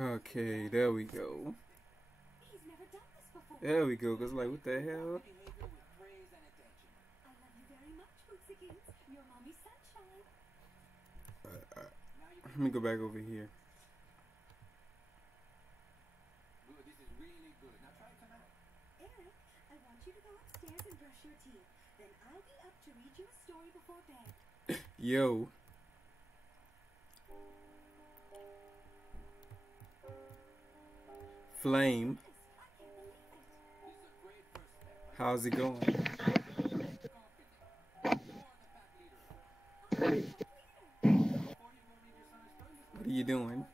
Okay, there we go. There we go. Cause like, what the hell? Let me go back over here. Eric, I want you to go upstairs and brush your teeth. Then I'll be up to read you a story before bed. Yo. Flame. How's it going? What are you doing?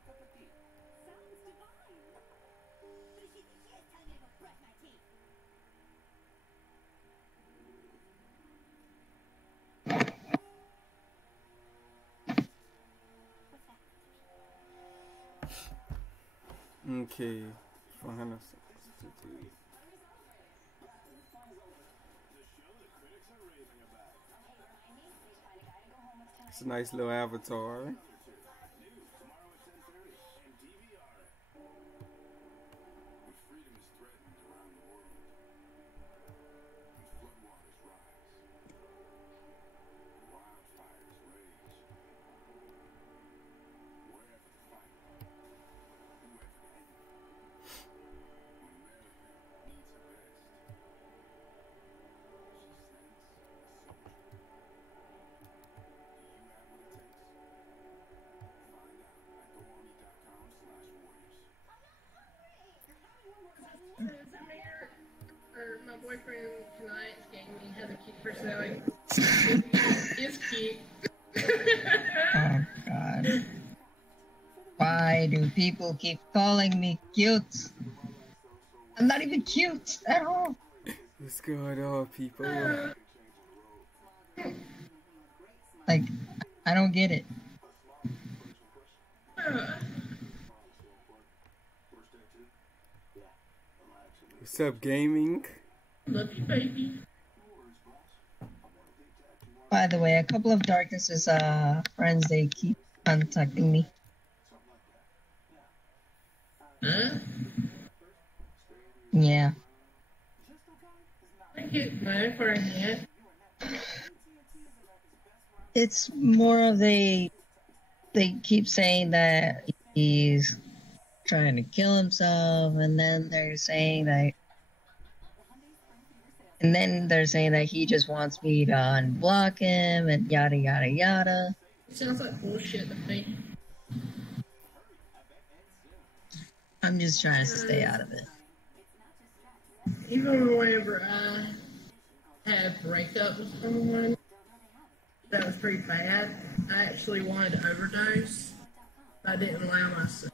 Okay. 400. It's a nice little avatar. My boyfriend tonight gave me has a cute personality. It's cute. Oh God. Why do people keep calling me cute? I'm not even cute at all. What's going on, people? Like, I don't get it. What's up, gaming? Love you, baby. By the way, a couple of Darkness's friends, they keep contacting me. Huh? Yeah. I get mine for a hat. It's more of they keep saying that he's trying to kill himself, and then they're saying that he just wants me to unblock him and yada yada yada. It sounds like bullshit to me. I'm just trying to stay out of it. Even whenever I had a breakup with someone that was pretty bad, I actually wanted to overdose. I didn't allow myself.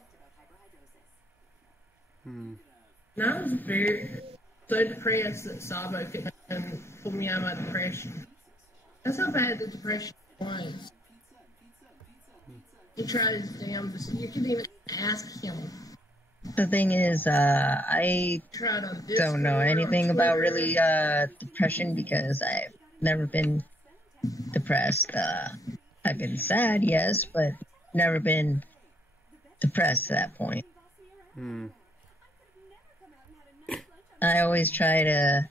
And I was so depressed that Sabo could pull me out of my depression. That's how bad the depression was. He tried his damnedest. You could even ask him. The thing is, I don't know anything about really depression because I've never been depressed. I've been sad, yes, but never been depressed to that point. I always try to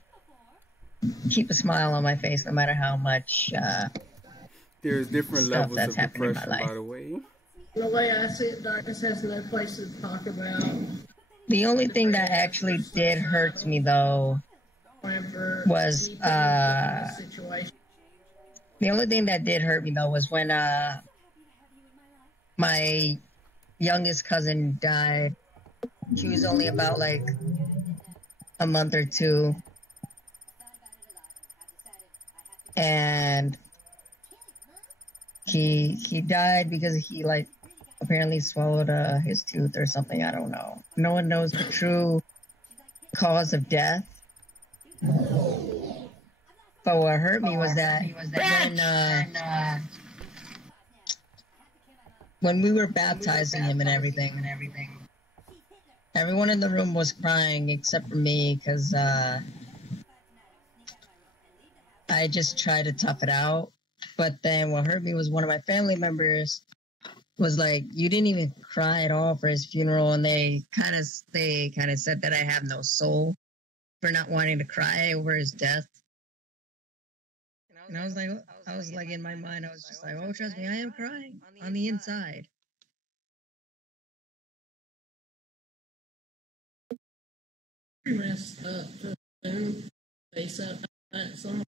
keep a smile on my face no matter how much There's different stuff levels that's of happened in my depression, life. by the way. The way I see it, darkness has no place to talk about. The only thing that actually did hurt me though was when my youngest cousin died. She was only about like a month or two, and he died because he like apparently swallowed his tooth or something. I don't know. No one knows the true cause of death. But what hurt me was that when we were baptizing him and everything, everyone in the room was crying except for me because I just tried to tough it out. But then what hurt me was one of my family members was like, "You didn't even cry at all for his funeral," and they kind of said that I have no soul for not wanting to cry over his death. And I was like in my mind, I was just like, "Oh, trust me, I am crying on the inside." Pretty messed up to face up at someone.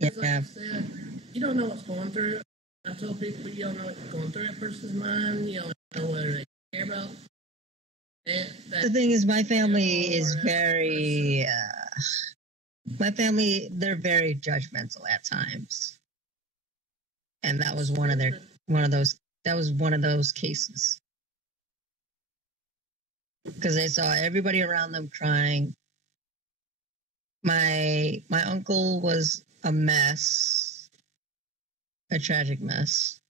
Yeah. Like I said, you don't know what's going through. I tell people you don't know what's going through a person's mind. You don't know whether they care about it. The thing is, my family is very, they're very judgmental at times. And that was one of those cases. Because they saw everybody around them crying. My uncle was a mess. A tragic mess.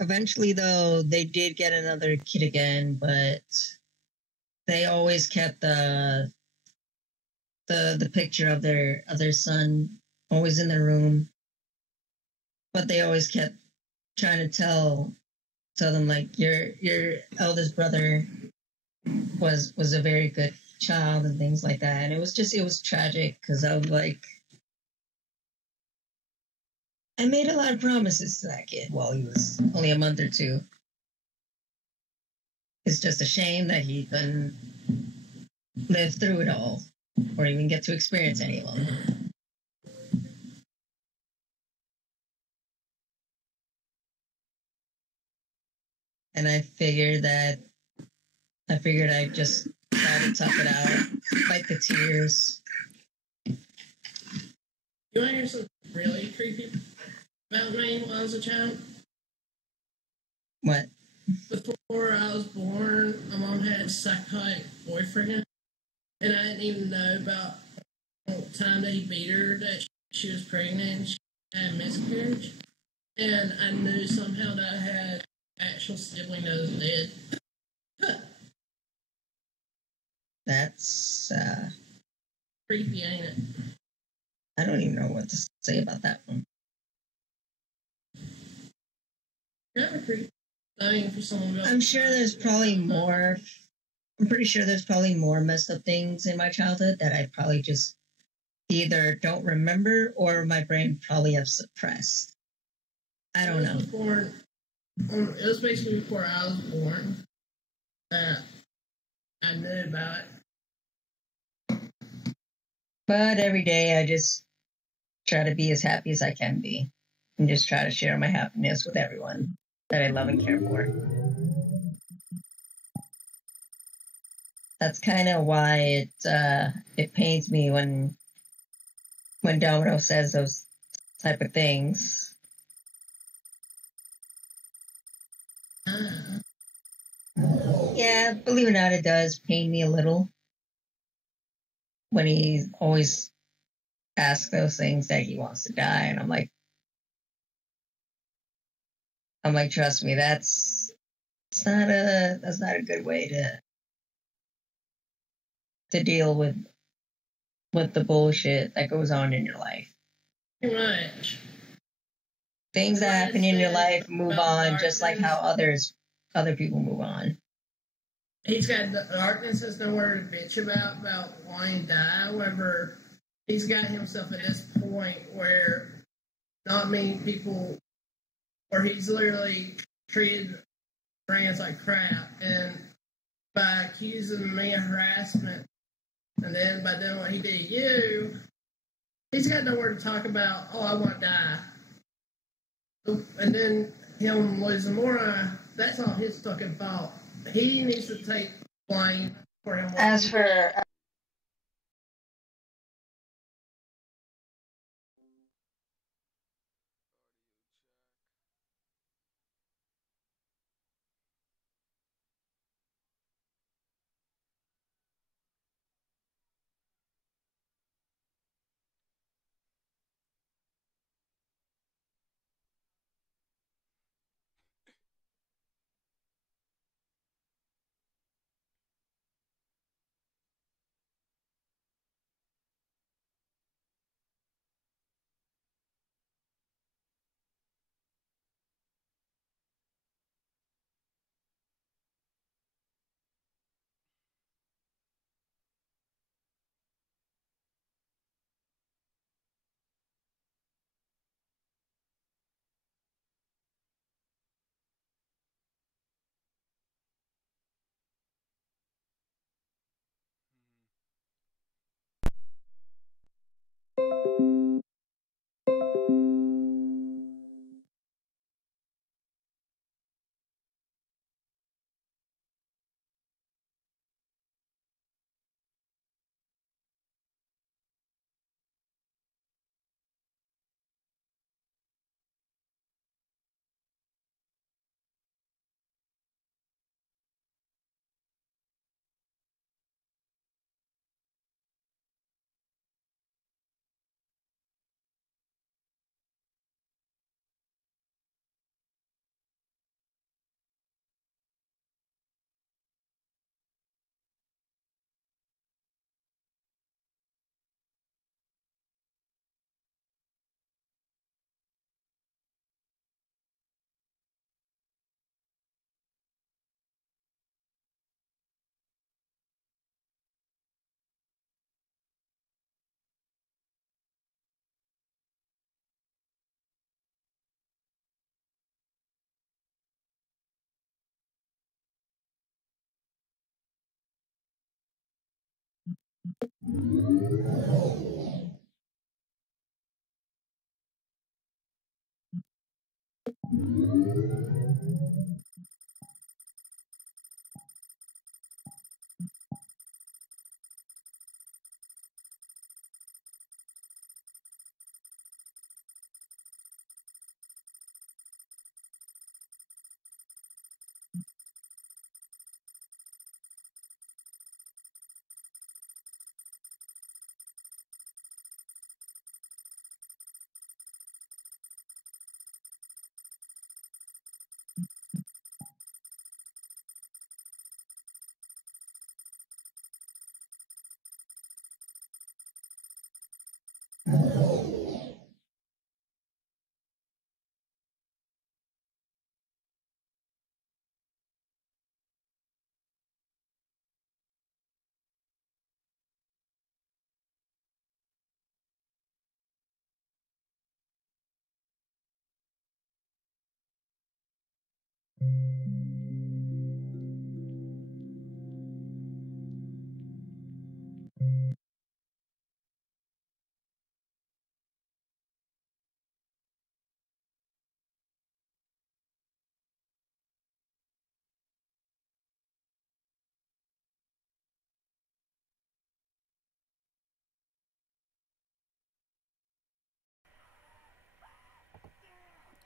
Eventually, though, they did get another kid again, but they always kept the picture of their son always in their room. But they always kept trying to tell them like your eldest brother was a very good child and things like that. And it was tragic because I was like, I made a lot of promises to that kid while he was only a month or two. It's just a shame that he couldn't live through it all or even get to experience any longer. And I figured I'd just try to tough it out, fight the tears. You want to hear something really creepy about me when I was a child? What? Before I was born, my mom had a psychotic boyfriend, and I didn't even know about the time that he beat her, that she was pregnant and she had a miscarriage. And I knew somehow that I had actual sibling that was dead. That's Creepy, ain't it? I don't even know what to say about that one. Kind of creepy. I mean, for someone else. I'm sure there's probably more. I'm pretty sure there's probably more messed up things in my childhood that I probably just either don't remember or my brain probably have suppressed. I don't know. It was basically before I was born that I knew about it. But every day I just try to be as happy as I can be and just try to share my happiness with everyone that I love and care for. That's kind of why it pains me when Domino says those type of things. Yeah, believe it or not, it does pain me a little when he always asks those things that he wants to die, and I'm like, trust me, that's not a good way to deal with the bullshit that goes on in your life. Pretty much. Things that happen in your life move on, just like how other people move on. He's got darkness has nowhere to bitch about wanting to die. However, he's got himself at this point where not many people, where he's literally treated friends like crap, and by accusing me of harassment, and then by doing what he did to you, he's got nowhere to talk about. Oh, I want to die, and then him losing more. That's all his fucking fault. He needs to take blame for him. As for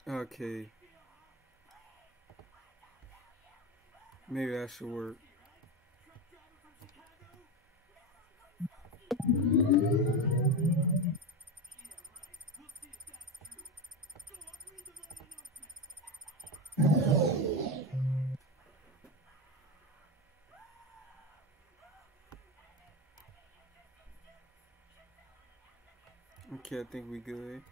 Okay, maybe that should work. Okay, I think we good.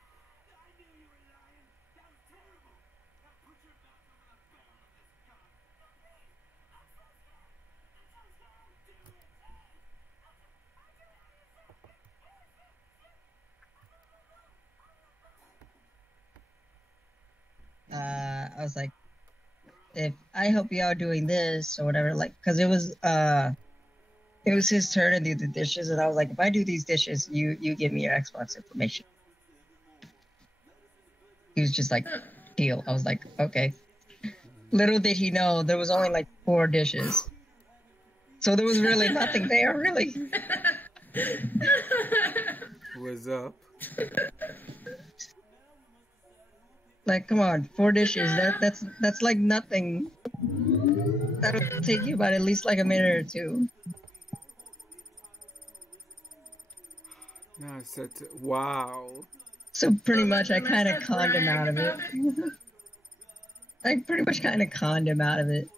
I was like, if I help you out doing this or whatever, like, because it was his turn to do the dishes, and I was like, if I do these dishes, you give me your Xbox information. He was just like, deal. I was like, okay. Little did he know there was only like 4 dishes, so there was really nothing there, really. What's up? Like, come on, 4 dishes. That's like nothing. That'll take you about at least like a minute or two. Now I said to, wow. So pretty much, I kind of conned him out of it. I pretty much kind of conned him out of it.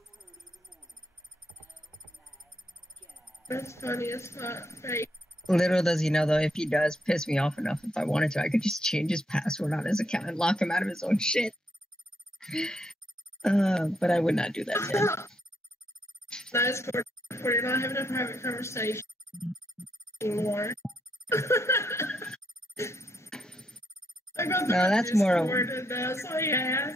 That's funny as fuck. Right. Little does he know, though, if he does piss me off enough, if I wanted to, I could just change his password on his account and lock him out of his own shit. But I would not do that to him. Nice, Courtney. We're not having a private conversation anymore. I got No, that's more of- Discord and that's all you have.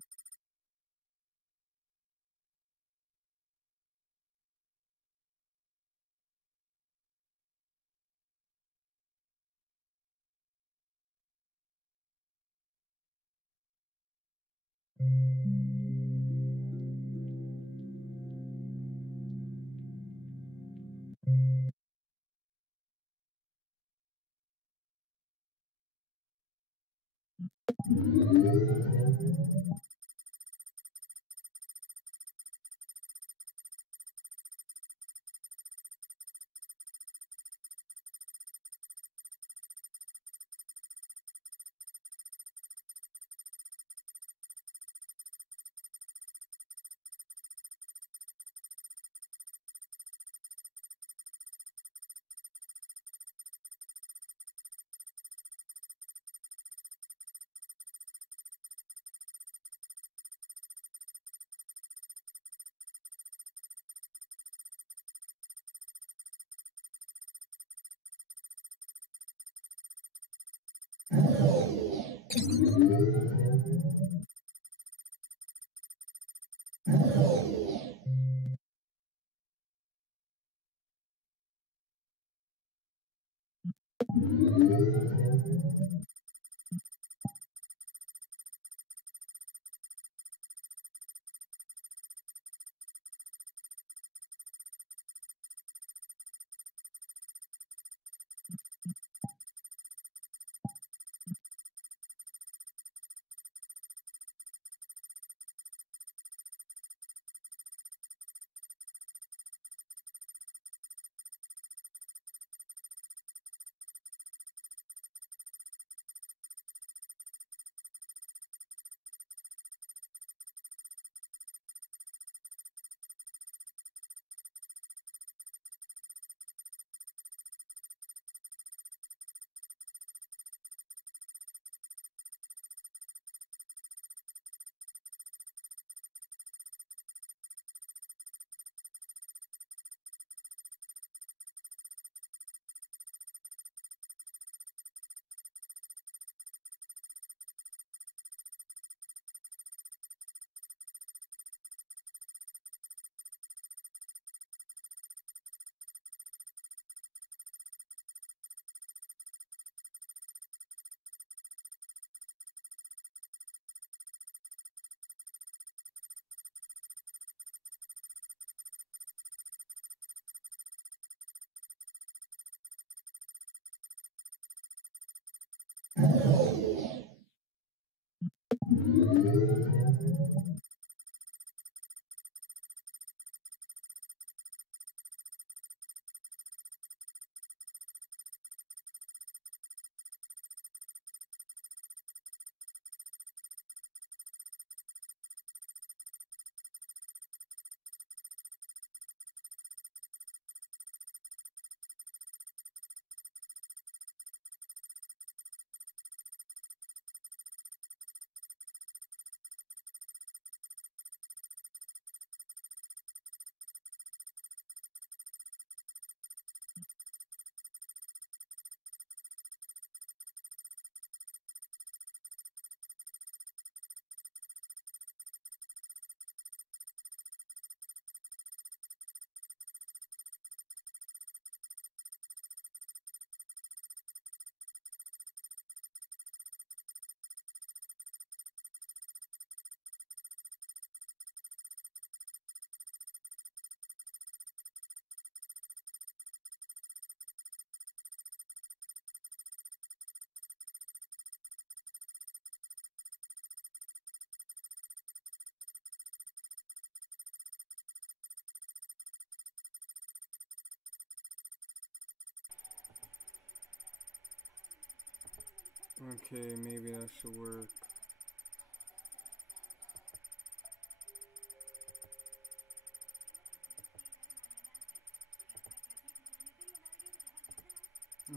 Okay, maybe that should work.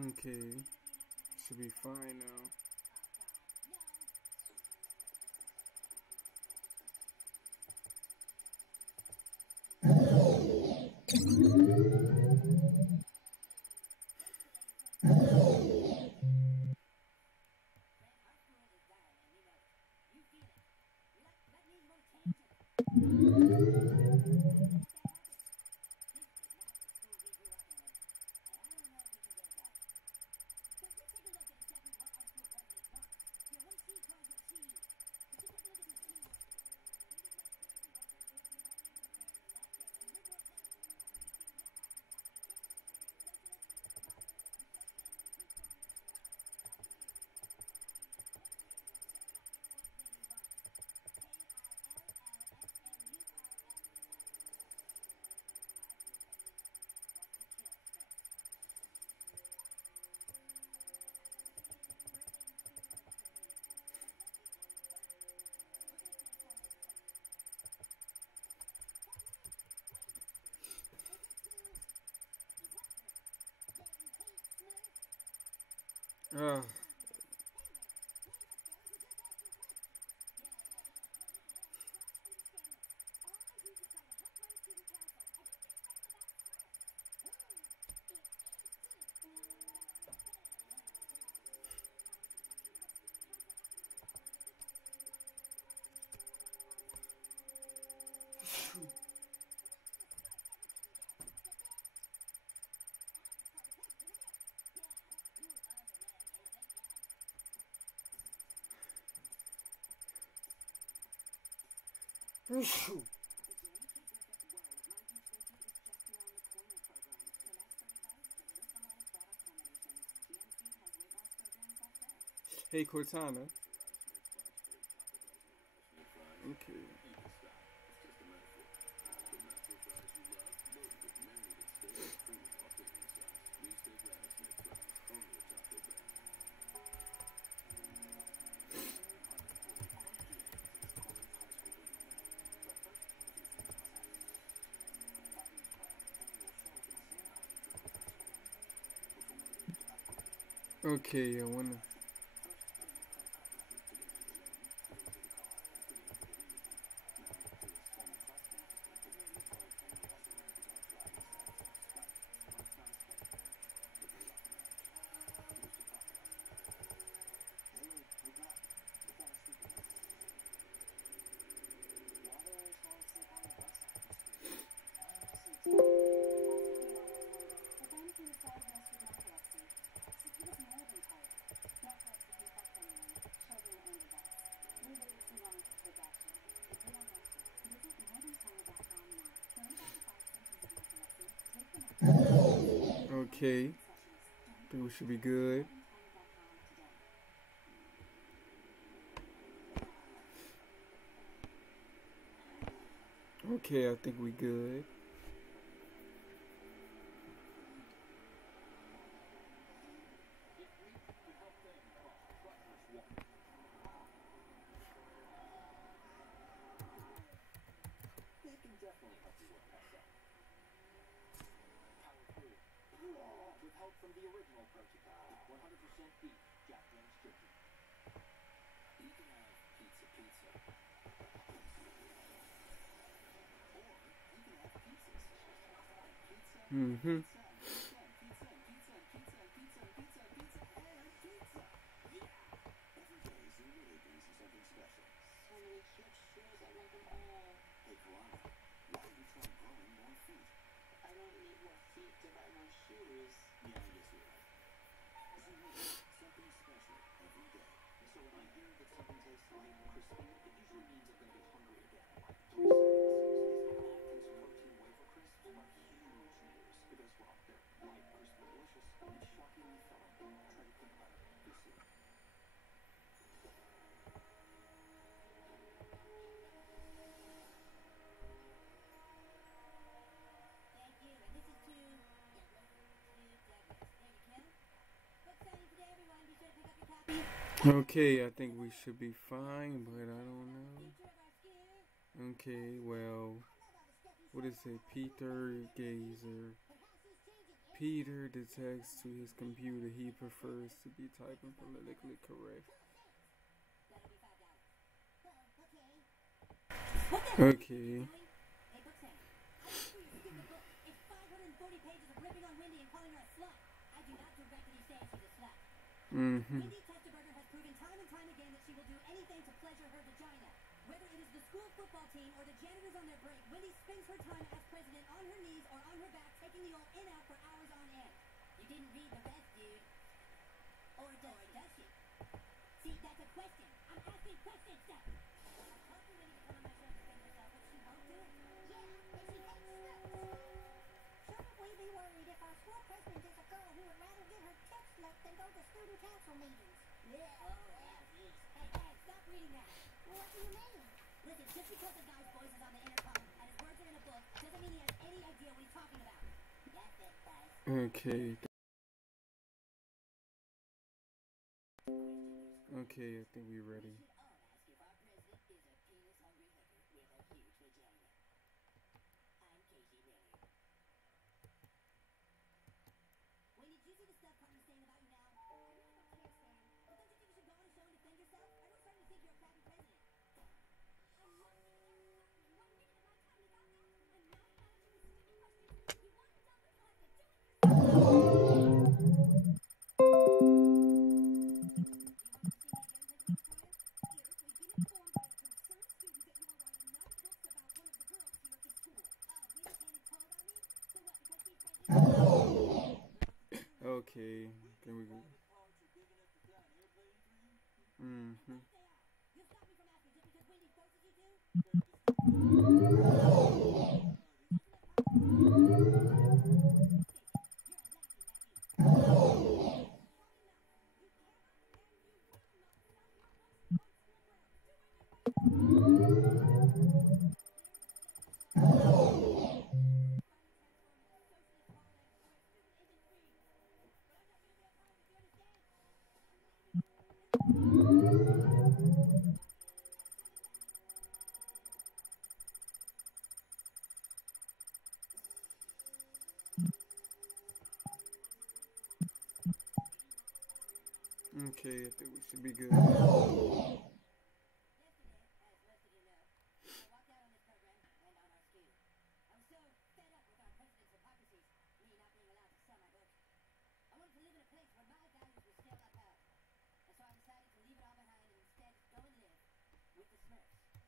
Okay, should be fine now. Ugh. Hey Cortana. Okay. Okay, I wanna. Okay, I think we should be good. Okay, I think we good. Mm-hmm. Okay, I think we should be fine, but I don't know. Okay, well, what is it? Peter Gazer. Peter detects to his computer he prefers to be typing politically correct. Okay. Mm-hmm. Whether it is the school football team or the janitors on their break, Wendy spends her time as president on her knees or on her back, taking the old in out for hours on end. You didn't read the rest, dude. Or does she? See, that's a question. I'm asking questions, Steph. I told you Wendy to come on my show and defend herself, but she won't do it. Yeah, and she hates sluts. Shouldn't we be worried if our school president is a girl who would rather get her tits licked than go to student council meetings? Yeah. Oh, yeah. Hey, stop reading that. What do you mean? Listen, just because a guy's voice is on the intercom and his words are in a book doesn't mean he has any idea what he's talking about. That's it, guys. Okay. Okay, I think we're ready. When did you see the stuff Carmen's saying about you now? I really don't care, Stan. But don't you think you should go on a show and defend yourself? Everyone's starting to think you're a crappy president. Okay, can we go? Mm-hmm. Okay, I think we should be good.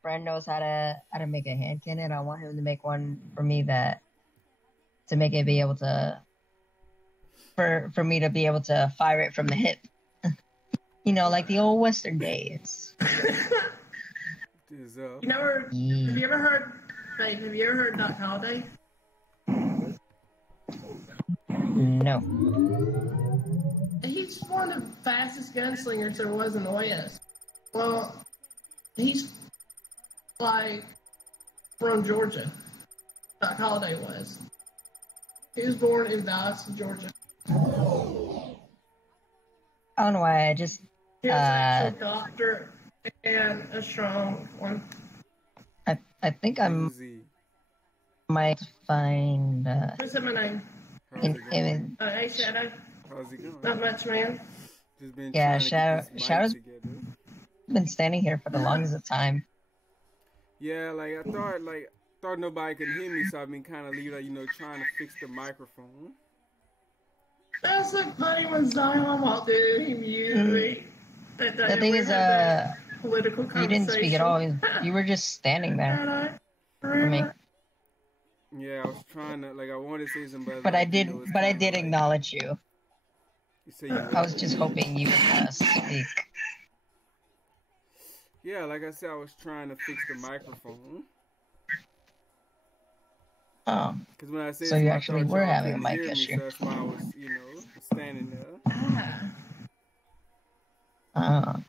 Friend knows how to make a hand cannon. I want him to make one for me that to make it be able to for me to be able to fire it from the hip. You know, like the old Western days. Is You know, have you ever heard, babe, have you ever heard Doc Holliday? No. He's one of the fastest gunslingers there was in the West. Well, he's like from Georgia. Doc Holliday was. He was born in Dallas, Georgia. I don't know why. I just He was actually a doctor and a strong one. I think I might find What's my name? in Hey, Shadow. How's it going? Not much, man. Just been yeah, trying to get this mic Shadow's together. been standing here for the longest of time. Yeah, like I thought nobody could hear me, so I've been kind of trying to fix the microphone. That's the funny one's dying. I walked in, he muted me. The thing is, political you didn't speak at all. You were just standing there for me. Yeah, I was trying to I wanted to say something, but I did acknowledge you. You say you I was just hoping you would speak. Yeah, like I said, I was trying to fix the microphone. Oh. Because when I said so you actually were having a mic issue. So that's why I was, standing there. I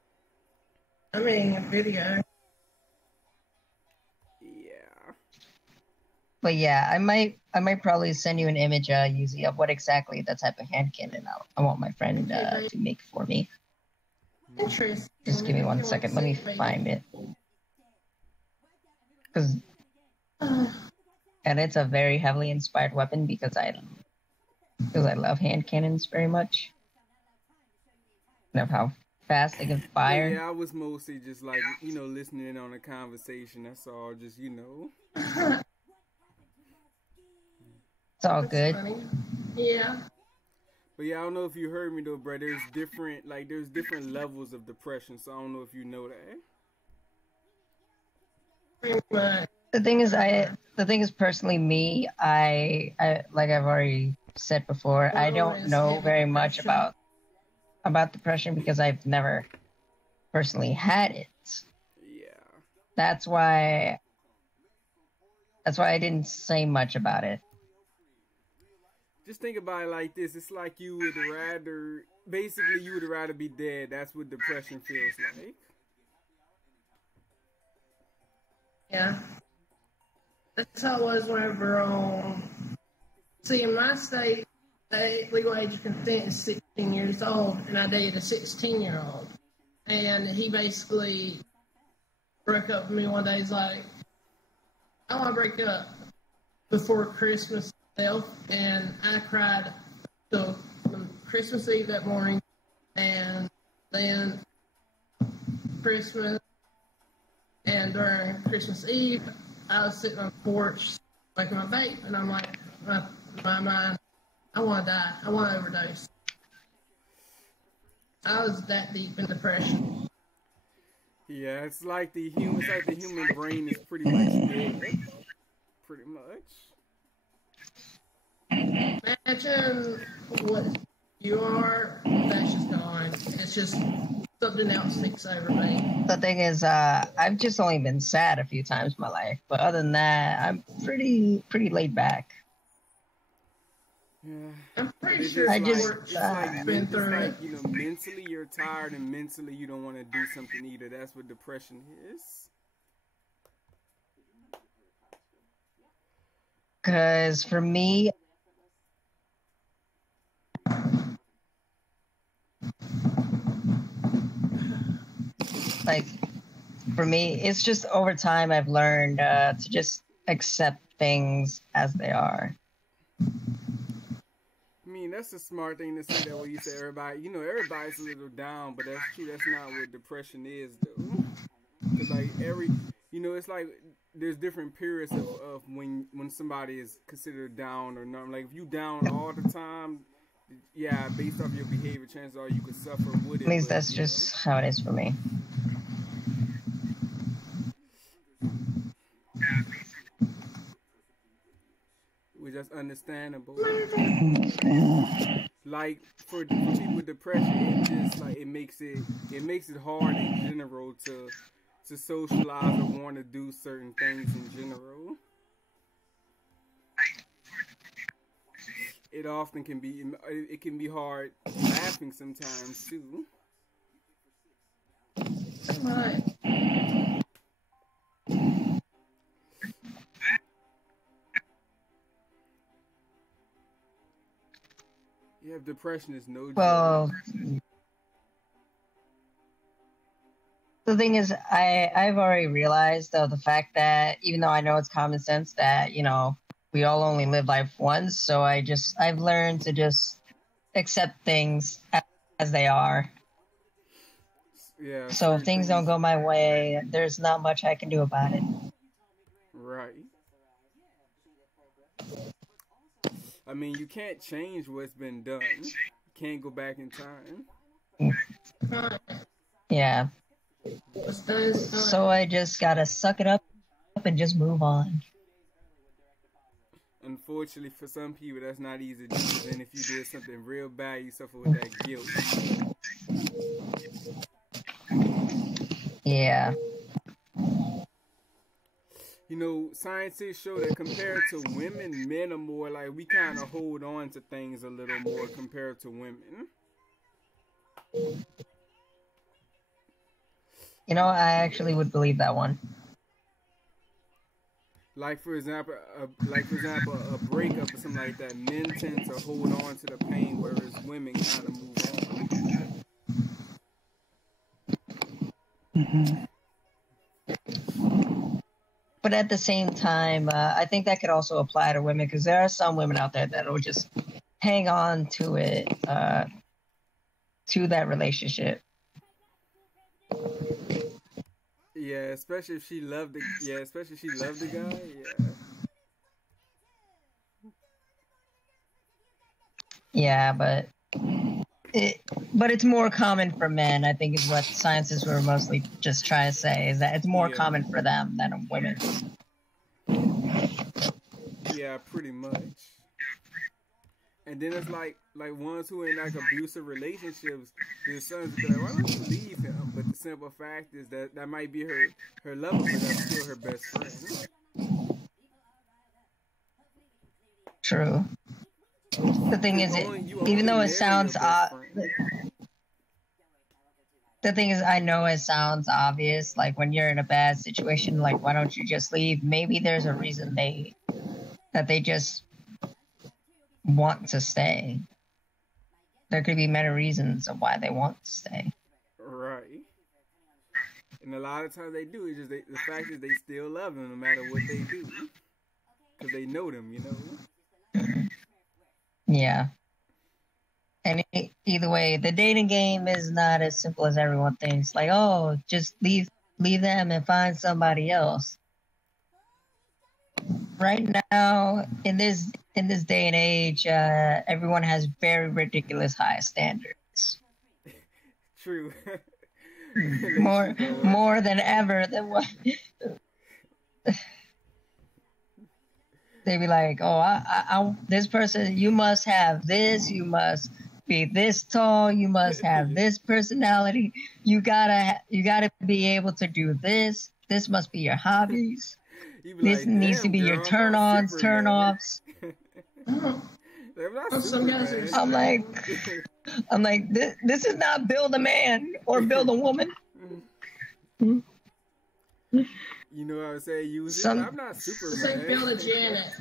mean, a video. Yeah. But yeah, I might probably send you an image, Yuzi, of what exactly the type of hand cannon I want my friend to make for me. Interesting. Just give me 1 second. Let me find it. Because, and it's a very heavily inspired weapon because I love hand cannons very much. And of how fast they can fire. Yeah, I was mostly just like, you know, listening in on a conversation. That's all. Just, you know. It's all good. Funny. Yeah. But yeah, I don't know if you heard me though, bro. There's different levels of depression. So I don't know if you know that. Pretty much. The thing is personally me, I like I've already said before, I don't know very much about depression because I've never personally had it. Yeah. That's why I didn't say much about it. Just think about it like this. It's like you would rather be dead. That's what depression feels like. Yeah. That's how it was whenever, see, in my state, the legal age of consent is 16 years old, and I dated a 16-year-old. And he basically broke up with me one day. He's like, I want to break up before Christmas itself. And I cried till Christmas Eve that morning, and then Christmas, and during Christmas Eve, I was sitting on the porch smoking my vape, and I'm like, my mind, I want to die. I want to overdose. I was that deep in depression. Yeah, it's like the human brain is pretty much dead. Pretty much. Imagine what you are, that's just gone. It's just something else takes over me. The thing is, I've just only been sad a few times in my life, but other than that, I'm pretty laid back. Yeah. I'm pretty sure you know, mentally you're tired and mentally you don't want to do something either. That's what depression is. Because for me, it's just over time I've learned to just accept things as they are. I mean, that's a smart thing to say that when you say everybody's a little down, but that's true. That's not what depression is, though. Because, like, it's like there's different periods of when somebody is considered down or not. Like, if you down all the time, yeah, based off your behavior, chances are you could suffer with it. At least that's just how it is for me. Which is understandable. Like for people with depression, it makes it hard in general to socialize or want to do certain things in general. It often can be hard laughing sometimes too. Right. Yeah, depression is no joke. Well, the thing is, I've already realized though the fact that even though I know it's common sense that we all only live life once, so I've learned to just accept things as they are. Yeah. So if things don't go my way, there's not much I can do about it. Right. I mean, you can't change what's been done. You can't go back in time. Yeah. So I just gotta suck it up and just move on. Unfortunately, for some people, that's not easy to do. And if you did something real bad, you suffer with that guilt. Yeah. Scientists show that compared to women, men are more like, we kind of hold on to things a little more compared to women. I actually would believe that one. Like for example, a breakup or something like that, men tend to hold on to the pain, whereas women kind of move on. Mm-hmm. But at the same time, I think that could also apply to women because there are some women out there that will just hang on to it, to that relationship. Yeah, especially if she loved the guy. Yeah. Yeah, but it's more common for men. I think is what scientists were mostly just trying to say is that it's more Yeah. common for them than women. Yeah, pretty much. And then it's like ones who in like abusive relationships, the sons be like, why don't you leave him? But the simple fact is that might be her lover, but that's still her best friend. True. The thing is, even though it sounds the thing is, I know it sounds obvious. Like when you're in a bad situation, like why don't you just leave? Maybe there's a reason that they just want to stay. There could be many reasons of why they want to stay. Right. And a lot of times they do. It's just the fact is they still love him no matter what they do, because they know them, you know. Yeah. And either way, the dating game is not as simple as everyone thinks. Like, oh, just leave them and find somebody else. Right now, in this day and age, everyone has very ridiculous high standards. True. more than ever than what they be like, oh, I this person, you must have this, you must be this tall, you must have this personality, you gotta be able to do this. This must be your hobbies. This like, needs to be girl, your turn-ons, turn-offs. I'm like, this is not build a man or build a woman. You know what I would say? I'm not Superman. Build a Janet.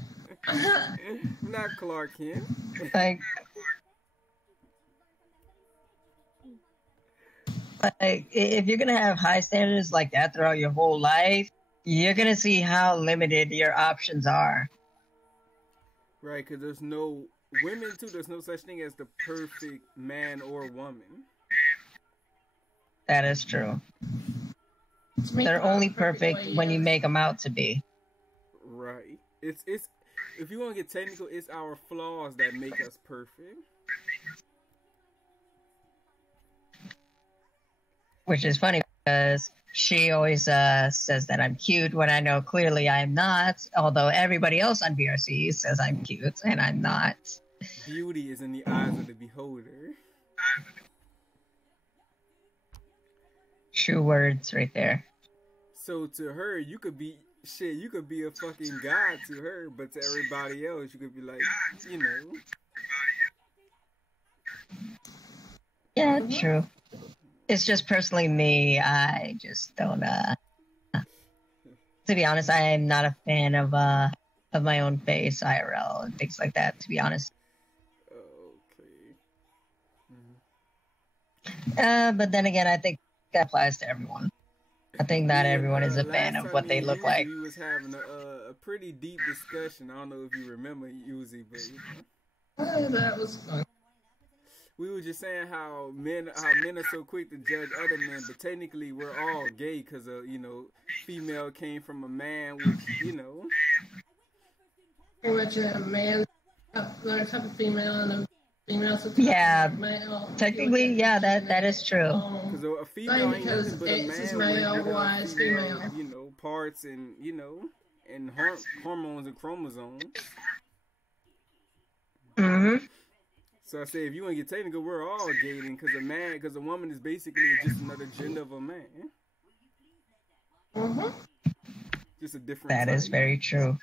I'm not Clark Kent. Like, if you're gonna have high standards like that throughout your whole life, you're gonna see how limited your options are. Right, because there's no women too. There's no such thing as the perfect man or woman. That is true. They're only perfect when you make them out to be. Right. It's if you want to get technical, it's our flaws that make us perfect. Which is funny because she always says that I'm cute when I know clearly I'm not. Although everybody else on BRC says I'm cute and I'm not. Beauty is in the eyes of the beholder. True words right there. So to her, you could be a fucking god to her, but to everybody else, you could be like, you know. Yeah, true. It's just personally me. I just don't. To be honest, I am not a fan of my own face, IRL, and things like that. To be honest. Okay. Mm-hmm. But then again, I think that applies to everyone. I think not everyone is a fan of what they look like. We was having a pretty deep discussion. I don't know if you remember, Uzi, but that was fun. We were just saying how men are so quick to judge other men, but technically we're all gay because female came from a man, which Pretty much a man, another type of female, and a female. Male. Technically, yeah, that is true. Because a female ain't nothing but a man male, wise female. Parts and and hormones and chromosomes. Mm-hmm. So I say, if you want to get technical, we're all gating because a woman is basically just another gender of a man. Mm-hmm. Just a different. That type. is very true.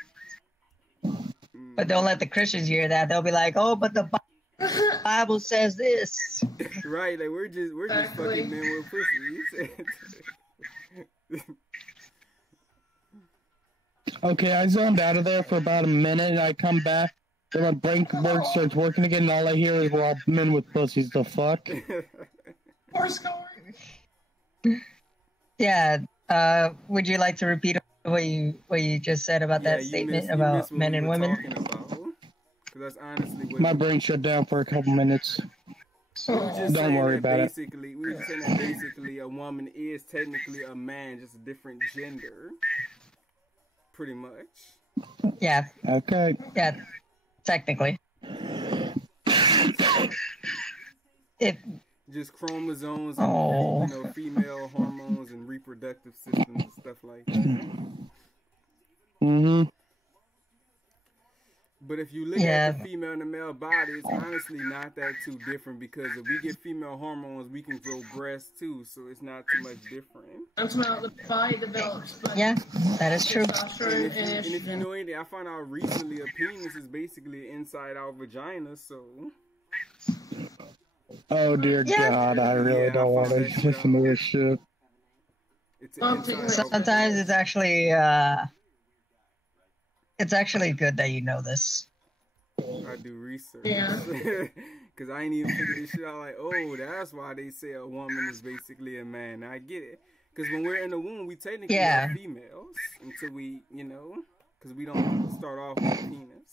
But don't let the Christians hear that. They'll be like, "Oh, but the Bible says this." Right? Like we're just fucking men with pussies. Okay, I zoned out of there for about a minute, and I come back. Then my brain starts working again, and all I hear is, we're all men with pussies, the fuck? Poor score. Yeah. Would you like to repeat what you just said about that statement about men and women? Because that's honestly what My brain shut down for a couple minutes. Don't worry about it. We were just saying that basically a woman is technically a man, just a different gender. Pretty much. Yeah. Okay. Yeah. Technically. Just chromosomes and Oh. female hormones and reproductive systems and stuff like that. Mm-hmm. But if you look at the female and the male body, it's honestly not that too different, because if we get female hormones, we can grow breasts too, so it's not too much different. That's how the body develops. Yeah, that is true. And if you know anything, I found out recently a penis is basically inside our vagina, so... Oh dear God, I really don't want to listen to this shit. Sometimes it's actually good that you know this. I do research. Yeah. Because I ain't even figured this shit out. Like, oh, that's why they say a woman is basically a man. Now, I get it. Because when we're in the womb, we technically are females until we, because we don't start off with a penis.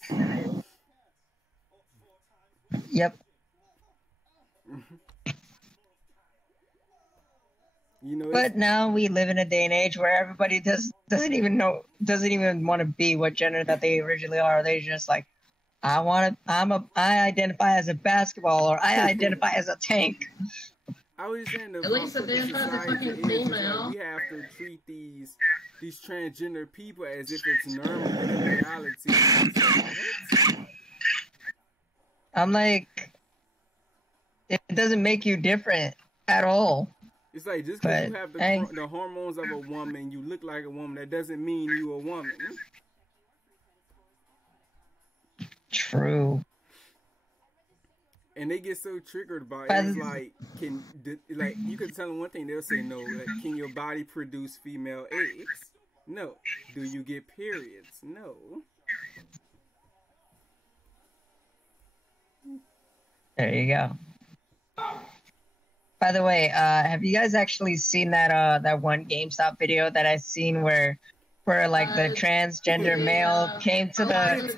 Yep. But now we live in a day and age where everybody doesn't even want to be what gender that they originally are. They just like, I identify as a basketball, or I identify as a tank. I was saying at least identify as a fucking female. We have to treat these transgender people as if it's normal in reality. I'm like, it doesn't make you different at all. It's like, just because you have the hormones of a woman, you look like a woman, that doesn't mean you a woman. True. And they get so triggered by it. It's like, you can tell them one thing, they'll say no. Like, can your body produce female eggs? No. Do you get periods? No. There you go. By the way, have you guys actually seen that one GameStop video that I seen where like the transgender male came to the...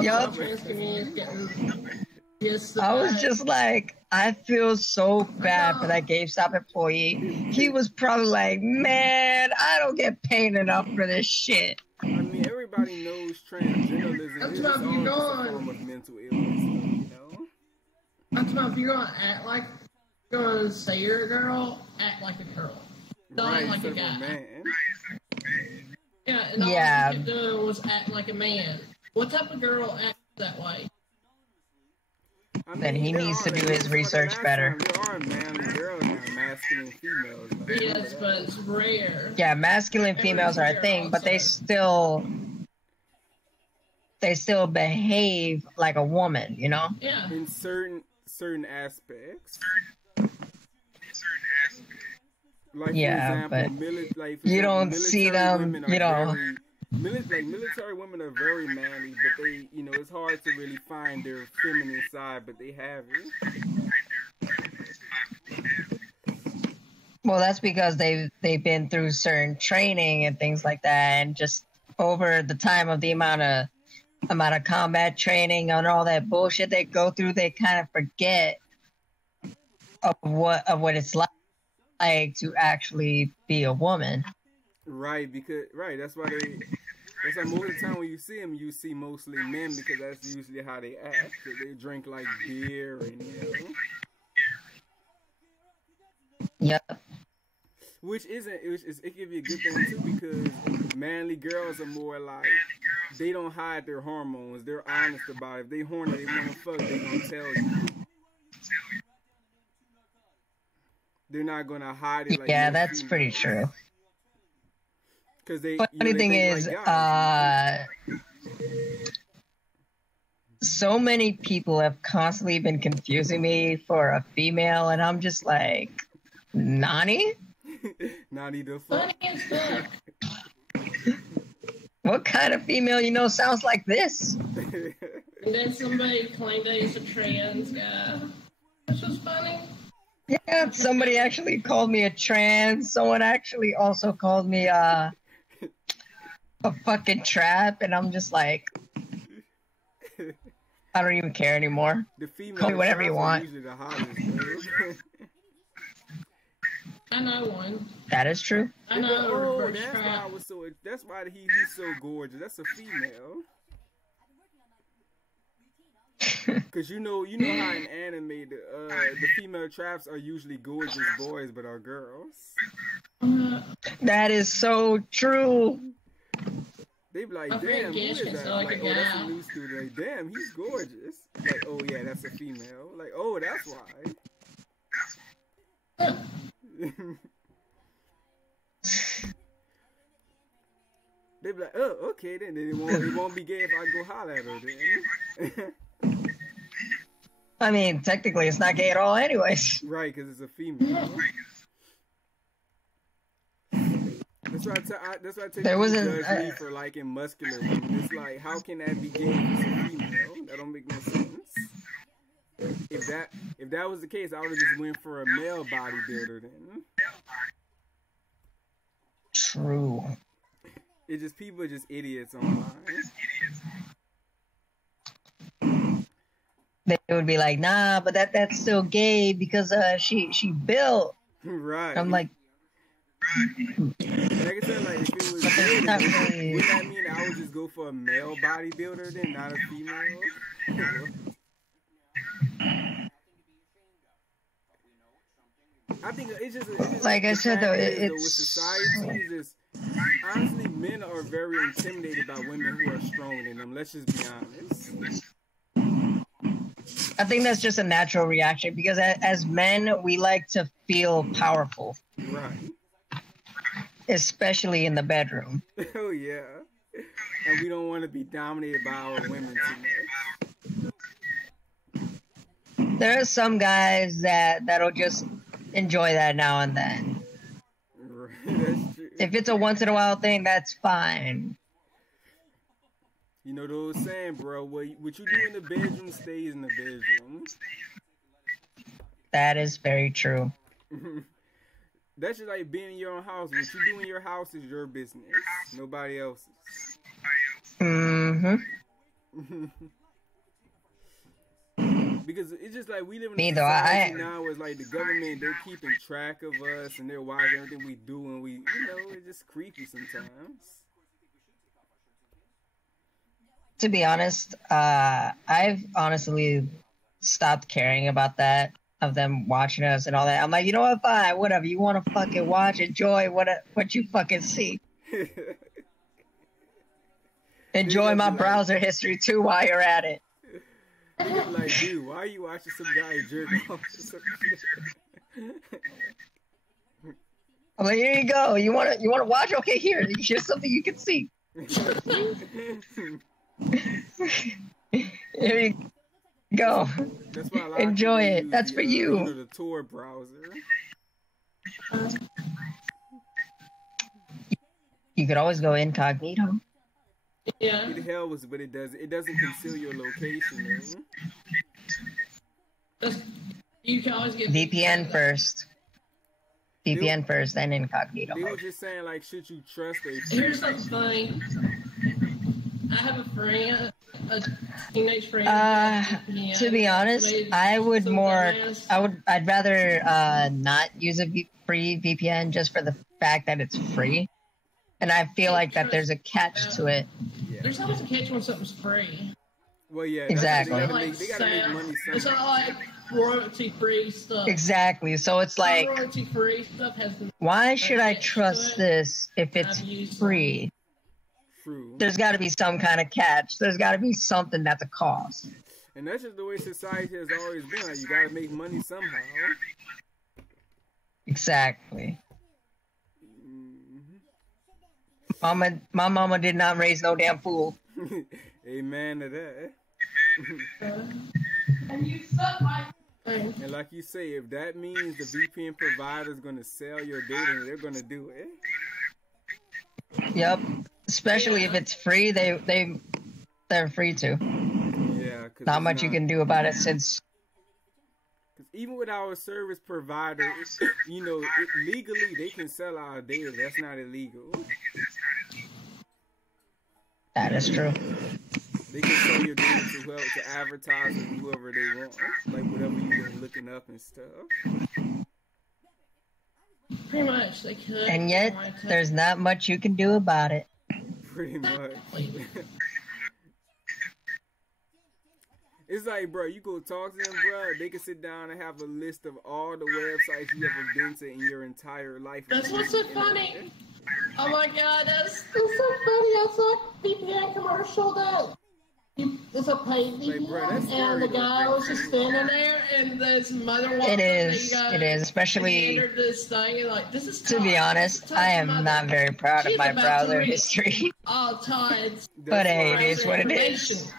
Yup. I was just like, I feel so bad for that GameStop employee. He was probably like, man, I don't get paid enough for this shit. I mean, everybody knows transgenderism is a form of mental illness, That's about if you're gonna act like you're gonna say you're a girl, act like a girl. Not like a guy. Man. Yeah, and all you could do was act like a man. What type of girl acts that way? Then he needs to do his research better. There are manly girls and masculine females. Yes, but it's rare. Yeah, masculine females are a thing, but they still behave like a woman, Yeah. In certain aspects. Like, for example, but you don't see them, military women are very manly, but they, it's hard to really find their feminine side, but they have it. Well, that's because they've been through certain training and things like that, and just over the time of the amount of combat training and all that bullshit they go through, they kind of forget of what it's like to actually be a woman. Right, that's why most of the time when you see them, you see mostly men, because that's usually how they act. They drink like beer and Yep. Which it can be a good thing too, because manly girls are more like, they don't hide their hormones. They're honest about it. If they horny, they want to fuck, they gonna tell you. They're not gonna hide it. Like, yeah, that's females. Pretty true. Because they. Funny thing is, so many people have constantly been confusing me for a female, and I'm just like, Nani? Nani the fuck? What kind of female sounds like this? And then somebody claimed that he's a trans guy. This was funny. Yeah, somebody actually called me a trans. Someone actually also called me a fucking trap, and I'm just like, I don't even care anymore. The female Call me whatever you traps are want. usually the hottest, though. I know one. That is true. I know a Oh, reverse that's why trap. I was so. That's why he's so gorgeous. That's a female. Cause you know how in anime the female traps are usually gorgeous boys, but are girls. That is so true. They be like, My friend damn, who Gish is can that? sell like Like, a oh, that's a guy. new student. Like, damn, he's gorgeous. Like, oh yeah, that's a female. Like, oh, that's why. They be like, oh, okay, then it won't be gay if I go holler at her then. I mean, technically, it's not gay at all, anyways. Right, because it's a female. That's why I take There you wasn't- judge me for liking muscular women. It's like, how can that be gay if it's a female? That don't make no sense. If that was the case, I would have just went for a male bodybuilder then. True. It's just people are just idiots online. They would be like, nah, but that's still gay because she built. Right. I'm like, like I said, like if it was But there's gay, not then really- would that mean I would just go for a male bodybuilder then, not a female? I think it's just Like I the said, fact though, is, with it's- society is just honestly men are very intimidated by women who are stronger than them. Let's just be honest. I think that's just a natural reaction because as men, we like to feel powerful, Right. especially in the bedroom. Oh yeah. And we don't want to be dominated by our women too much. There are some guys that'll just enjoy that now and then. Right. That's true. If it's a once in a while thing, that's fine. You know the old saying, bro, what you do in the bedroom stays in the bedroom. That is very true. That's just like being in your own house. What you do in your house is your business. Nobody else's. Mm-hmm. Because it's just like we live in Me a though, society now where it's like the government, they're keeping track of us and they're watching everything we do, and we, it's just creepy sometimes. To be honest, I've honestly stopped caring about that, of them watching us and all that. I'm like, you know what, fine, whatever. You want to fucking watch, enjoy what you fucking see. Enjoy my browser history too while you're at it. Like, dude, why are you watching some guy jerk off or some shit? I'm like, here you go. You wanna watch? Okay, here's something you can see. Here you go. That's why a lot Enjoy of people it. use That's the, for you. The Tor browser. You could always go incognito. Yeah. It helps, but it doesn't conceal your location, You can always get VPN first. VPN first, then incognito They were mode. just saying, like, should you trust a Here's something funny. I have a friend, a teenage friend. To be honest, I would I'd rather not use a free VPN just for the fact that it's free. And I feel like that there's a catch to it. There's always a catch when something's free. Well, yeah, Exactly. They gotta make money It's somehow. not like royalty-free stuff. Exactly. So it's like, Royalty-free stuff has the why should I catch to trust it. this if it's I've used free? True. There's got to be some kind of catch. There's got to be something that's a cost. And that's just the way society has always been. Like, you gotta make money somehow. Exactly. Mhm. My mama did not raise no damn fool. Amen to that. And you suck my thing. And like you say, if that means the VPN provider is gonna sell your data, they're gonna do it. Yep. Especially if it's free, they're free to. Yeah. Cause Not it's much you can do about it since 'Cause even with our service provider, you know, legally they can sell our data. That's not illegal. That is true. They can sell your data to whoever, to advertisers, whoever they want, like whatever you've been looking up and stuff. Pretty much, they could. And yet, there's not much you can do about it. Pretty much. It's like, bro, you go talk to them, bro. They can sit down and have a list of all the websites you ever been to in your entire life. That's what's so funny. Oh my god, that's so funny. I saw a VPN commercial that it's a paid VPN, and the guy was just standing there, and this mother walked It is, especially, this thing, and like, this is to be honest, I am not very proud of my browser history. All times. But hey, it is what it is.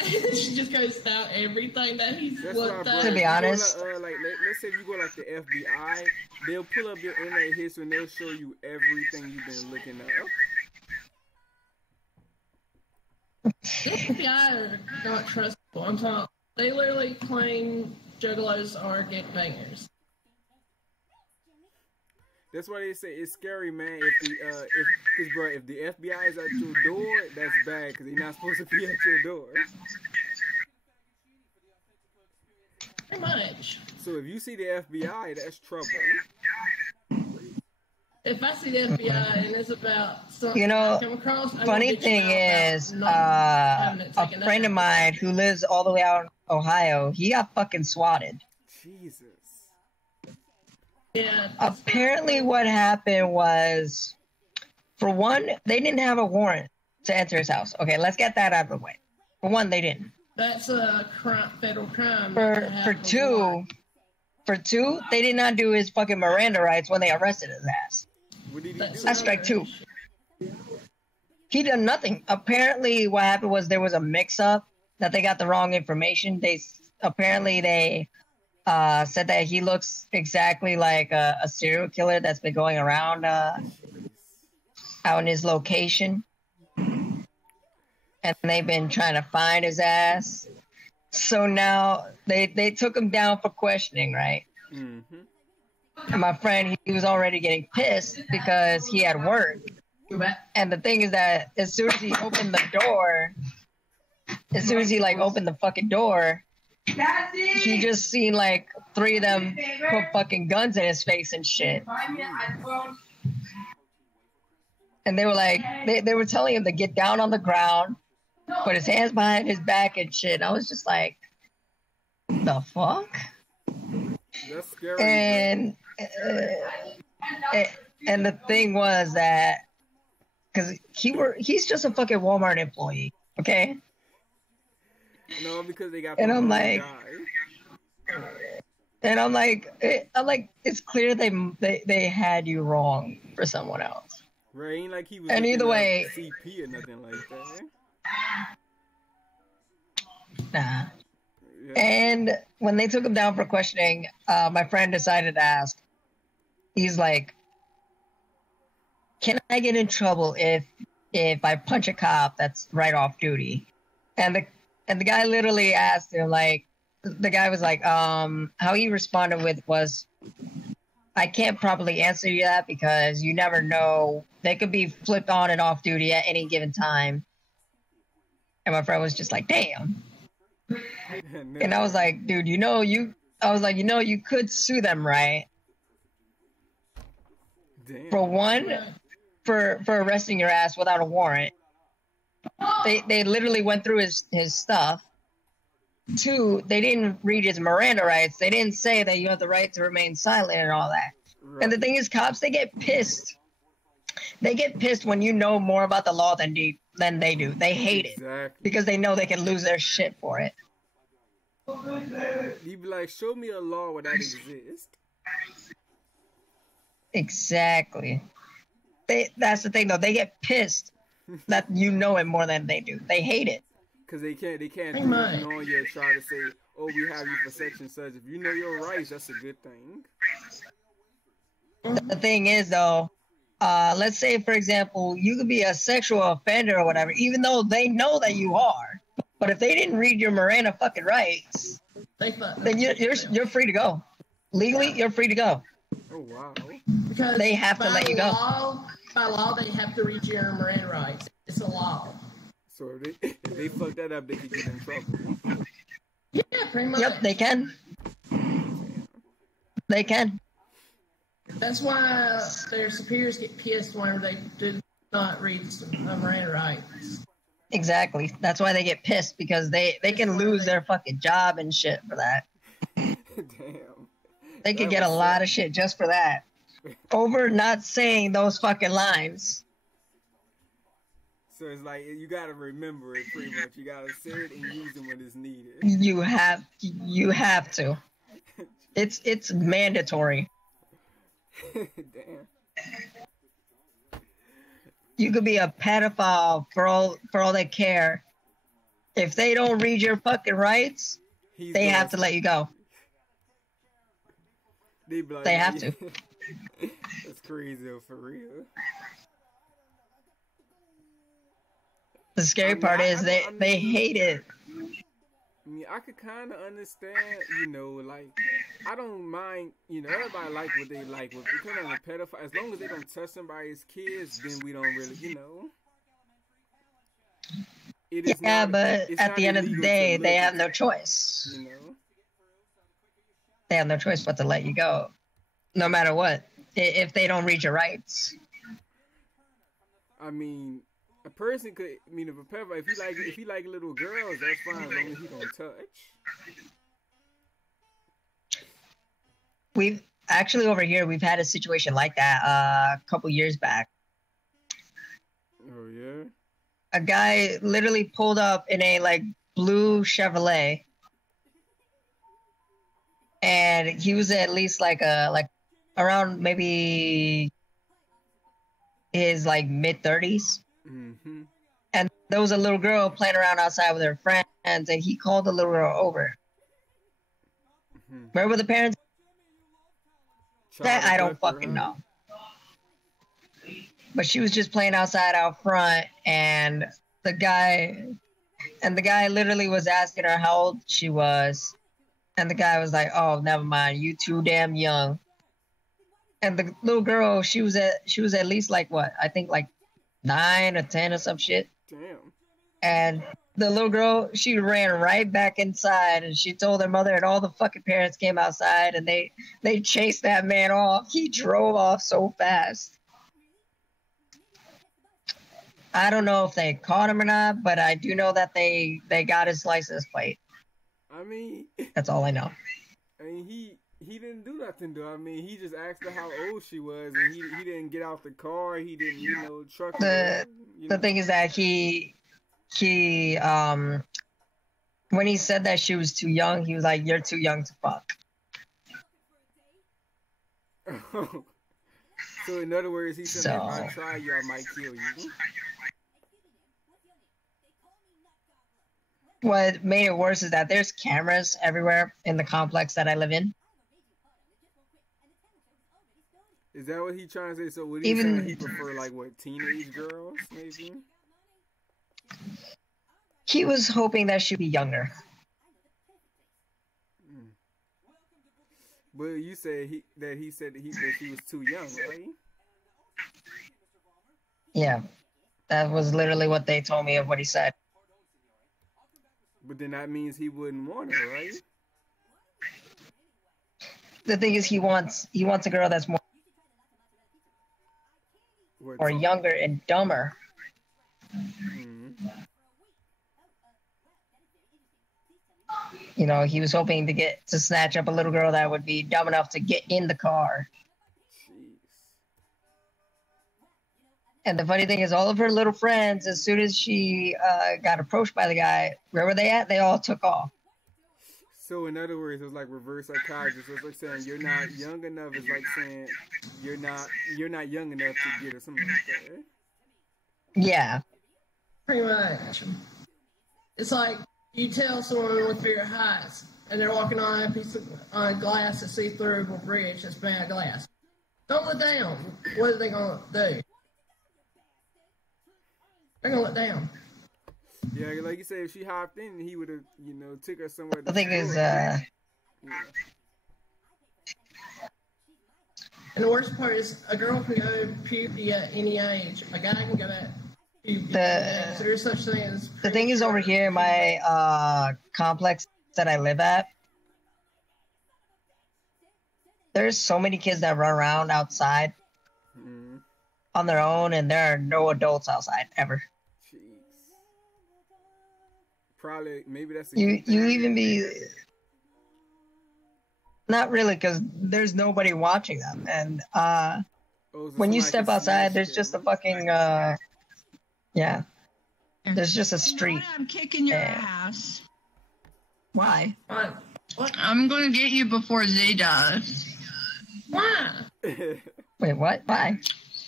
She just goes down everything that he's looked at. To be honest, like, let's say if you go like the FBI, they'll pull up your internet history and they'll show you everything you've been looking up. The FBI are not trustable. I'm talking. They literally claim juggalos are gangbangers. That's why they say it's scary, man. If the FBI is at your door, that's bad because they're not supposed to be at your door. Pretty much. So if you see the FBI, that's trouble. If I see the FBI and it's about something you know, I come across, funny thing is, a friend of mine who lives all the way out in Ohio, he got fucking swatted. Jesus. Yeah. Apparently what happened was, for one, they didn't have a warrant to enter his house. Okay, let's get that out of the way. For one, they didn't. That's a crime, federal crime. For two, they did not do his fucking Miranda rights when they arrested his ass. What did he do? That's strike two. He done nothing. Apparently what happened was there was a mix-up, that they got the wrong information. They said that he looks exactly like a serial killer that's been going around out in his location. And they've been trying to find his ass. So now they took him down for questioning, right? Mm-hmm. And my friend, he was already getting pissed because he had work. And the thing is that as soon as he opened the door, opened the fucking door, he just seen like 3 of them put fucking guns in his face and shit. And they were like, they were telling him to get down on the ground, put his hands behind his back and shit. I was just like, the fuck? That's scary. And the thing was that, because he's just a fucking Walmart employee, okay? No, because they got. And I'm like, it's clear they had you wrong for someone else. Right, ain't like he was. And either way, CP or nothing like that. Nah. Yeah. And when they took him down for questioning, my friend decided to ask. He's like, "Can I get in trouble if I punch a cop that's right off duty?" And the guy literally asked him, like, the guy was like, how he responded with was, "I can't probably answer you that because you never know. They could be flipped on and off duty at any given time." And my friend was just like, "Damn." And I was like, dude, you could sue them, right? Damn. For one, for arresting your ass without a warrant. They literally went through his stuff. 2, they didn't read his Miranda rights. They didn't say that you have the right to remain silent and all that. Right. And the thing is, cops, they get pissed. They get pissed when you know more about the law than they do. They hate it because they know they can lose their shit for it. You'd be like, show me a law where that exists. Exactly. That's the thing, though. They get pissed that you know it more than they do. They hate it. Because they can't ignore you and try to say, oh, we have you for such and such. If you know your rights, that's a good thing. The thing is, though, let's say, for example, you could be a sexual offender or whatever, even though they know that you are. But if they didn't read your Miranda fucking rights, then you're free to go. Legally, you're free to go. Oh wow. Because they have to let you go. By law, they have to read your Miranda rights. It's a law. So if they fuck that up, they could get in trouble. Yeah, pretty much. Yep, they can. They can. That's why their superiors get pissed whenever they do not read Miranda rights. Exactly. That's why they get pissed, because they can lose their fucking job and shit for that. Damn. They could get a lot of shit just for that. Over not saying those fucking lines. So it's like you gotta remember it pretty much. You gotta say it and use it when it's needed. You have to. It's mandatory. Damn. You could be a pedophile for all they care. If they don't read your fucking rights, they have to let you go. They have to. That's crazy though, for real. The scary part is they hate it. I mean, I could kind of understand, like, I don't mind, everybody like what they like. But because I'm a pedophile, as long as they don't touch somebody's kids, then we don't really, It is yeah, not, but at the end of the day, they have no choice. They have no choice but to let you go, no matter what, if they don't read your rights. I mean, a person could, if a pedophile, if he like little girls, that's fine, as long as he don't touch. We've actually over here, we've had a situation like that a couple years back. Oh yeah. A guy literally pulled up in a like blue Chevrolet, and he was at least like around maybe his like mid-30s. Mm-hmm. And there was a little girl playing around outside with her friends, and he called the little girl over. Mm-hmm. Where were the parents? That I don't fucking huh? know. But she was just playing outside out front, and the guy literally was asking her how old she was, and the guy was like, "Oh, never mind, you too damn young." And the little girl, she was at least like what? I think like 9 or 10 or some shit. Damn. And the little girl, she ran right back inside, and she told her mother, and all the fucking parents came outside, and they chased that man off. He drove off so fast. I don't know if they caught him or not, but I do know that they got his license plate. I mean, that's all I know. I mean, he didn't do nothing though. I mean, he just asked her how old she was, and he didn't get out the car. He didn't, truck her. The thing is that he when he said that she was too young, he was like, "You're too young to fuck." So in other words, he said, "If I try you, I might kill you." What made it worse is that there's cameras everywhere in the complex that I live in. Is that what he trying to say? So would he say he prefer like what, teenage girls maybe? He was hoping that she'd be younger. But you said he said that she was too young, right? Yeah, that was literally what they told me of what he said. But then that means he wouldn't want her, right? The thing is, he wants a girl that's more younger and dumber. Mm-hmm. He was hoping to snatch up a little girl that would be dumb enough to get in the car. Jeez. And the funny thing is, all of her little friends, as soon as she got approached by the guy, where were they at? They all took off. So in other words, it was like reverse psychology. So it's like saying you're not young enough. It's like saying you're not young enough to get or something like that. Yeah. Pretty much. It's like you tell someone with fear of heights, and they're walking on a piece of glass to see through a bridge that's made of glass. Don't look down. What are they gonna do? They're gonna look down. Yeah, like you said, if she hopped in, he would have, took her somewhere. The thing is, Yeah. And the worst part is, a girl can go puberty at any age. A guy can go at puberty at any age. So there's such thing as... The thing is, over here, my complex that I live at, there's so many kids that run around outside on their own, and there are no adults outside ever. Jeez. Probably, maybe that's you even be not really, because there's nobody watching them, and when you step outside, there's just a fucking there's just a street. I'm kicking your ass. Why? What? I'm gonna get you before Z does. Why? Wait, what? Why?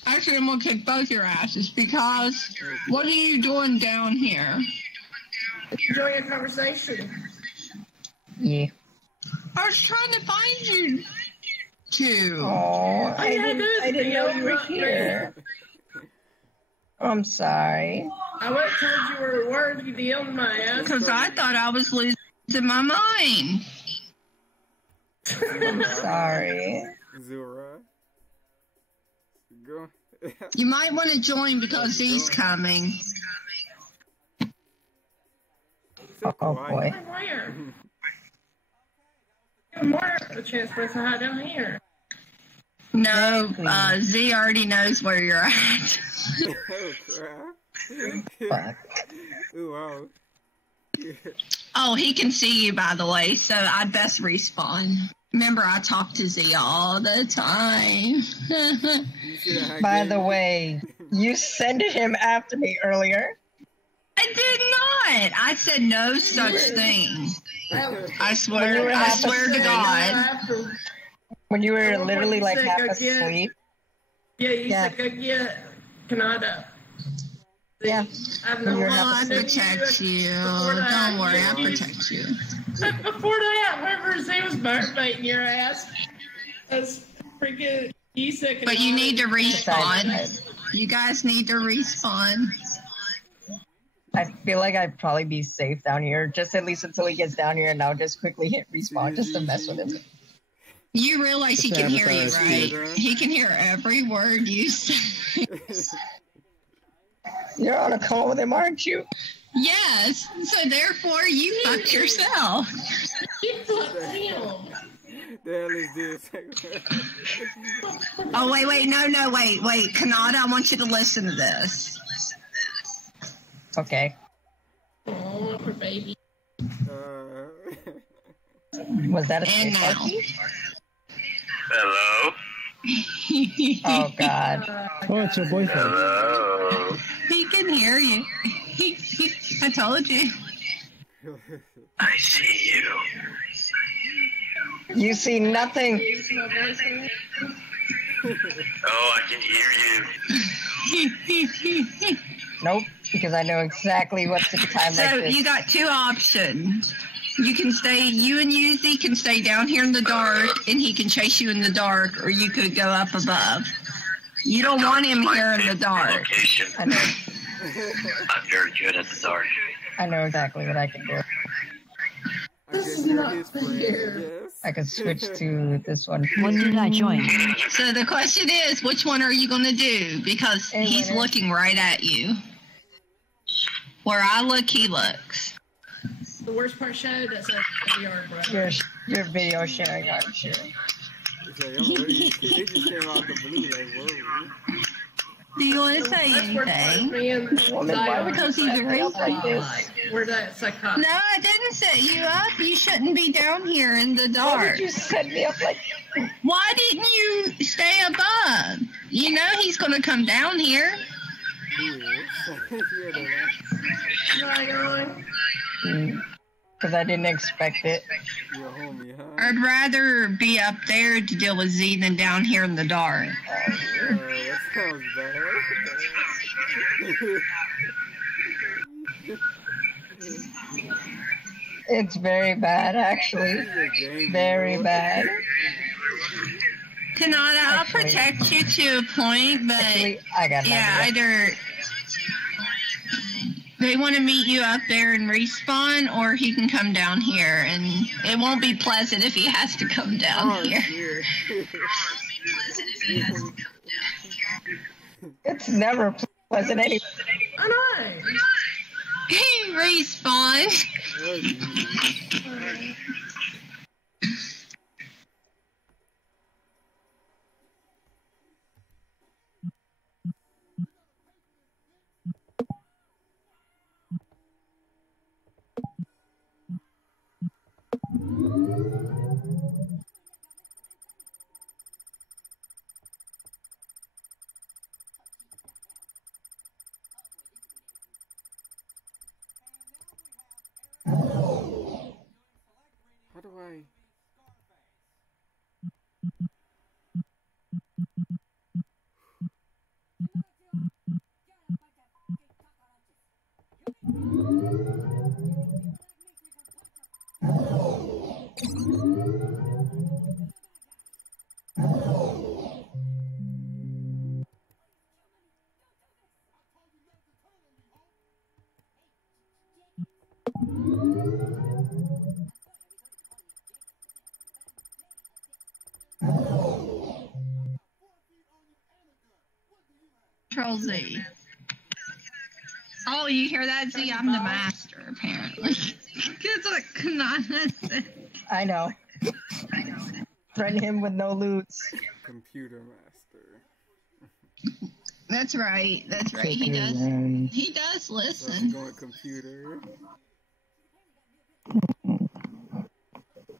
Actually, I'm gonna kick both your asses because what are you doing down here? Enjoying a conversation. Yeah. I was trying to find you two. Oh, I didn't know you were here. I'm sorry. I would have told you where we were if you yelled in my ass. Because I thought I was losing my mind. I'm sorry. Zura. Go. You might want to join because he's coming. Oh boy. Where? Give more a chance for us to hide down here. No, Z already knows where you're at. Oh crap. Fuck. Ooh, wow. Oh, he can see you, by the way, so I'd best respawn. Remember, I talk to Z all the time. By the way, you sent him after me earlier. I did not. I said no such thing. I swear to God. When you were literally like half asleep. Yeah, you said go get Canada. Yeah. I protect you. Don't worry, I protect you. But before that, whoever Z was baiting your ass, that's freaking. You said. But you need to respawn. You guys need to respawn. I feel like I'd probably be safe down here, just at least until he gets down here, and I'll just quickly hit respawn just to mess with him. You realize he can hear you, right? He can hear every word you say. You're on a call with him, aren't you? Yes. So therefore, you fucked yourself. You fucked him. The hell is this? Oh, wait. Wait. Kanata, I want you to listen to this. Okay. Oh, poor baby. Was that a And now. Hello? Oh, God. Oh, it's your boyfriend. Hello? He can hear you. I told you. I see you. You see nothing. Oh, I can hear you. Nope, because I know exactly what's at the time So like this. you got two options. You and Yuzi can stay down here in the dark, and he can chase you in the dark, or you could go up above. You don't want him here in the dark. Location. I know. I'm very good at the dark. I know exactly what I can do. This is not fair. Yes. I can switch to this one. When did I join? So the question is, which one are you going to do? Because he's looking right at you. Where I look, he looks. The worst part, Shadow, that's a VR, bro. Your video sharing, aren't you? It's like, oh, they just came out the blue, like, whoa. Do you want to say anything? Because he's a racist. We're that psychotic. No, I didn't set you up. You shouldn't be down here in the Why dark. did you set me up like... Why didn't you stay above? You know he's going to come down here. Who is? You're the one. Because I didn't expect it. You're a homie, huh? I'd rather be up there to deal with Z than down here in the dark. That sounds bad. It's very bad, actually. Very bad. Kanata, I'll protect you to a point, but Actually, I got yeah, either They want to meet you up there and respawn, or he can come down here, and it won't be pleasant if he has to come down here. It's never pleasant anyway. I know. He respawned. How do I? Control Z. Oh, you hear that, Z? I'm the master, apparently. It's like Kanana. I know. Threaten him with no loots. Computer master. That's right. That's right. He does. He does So listen. going computer.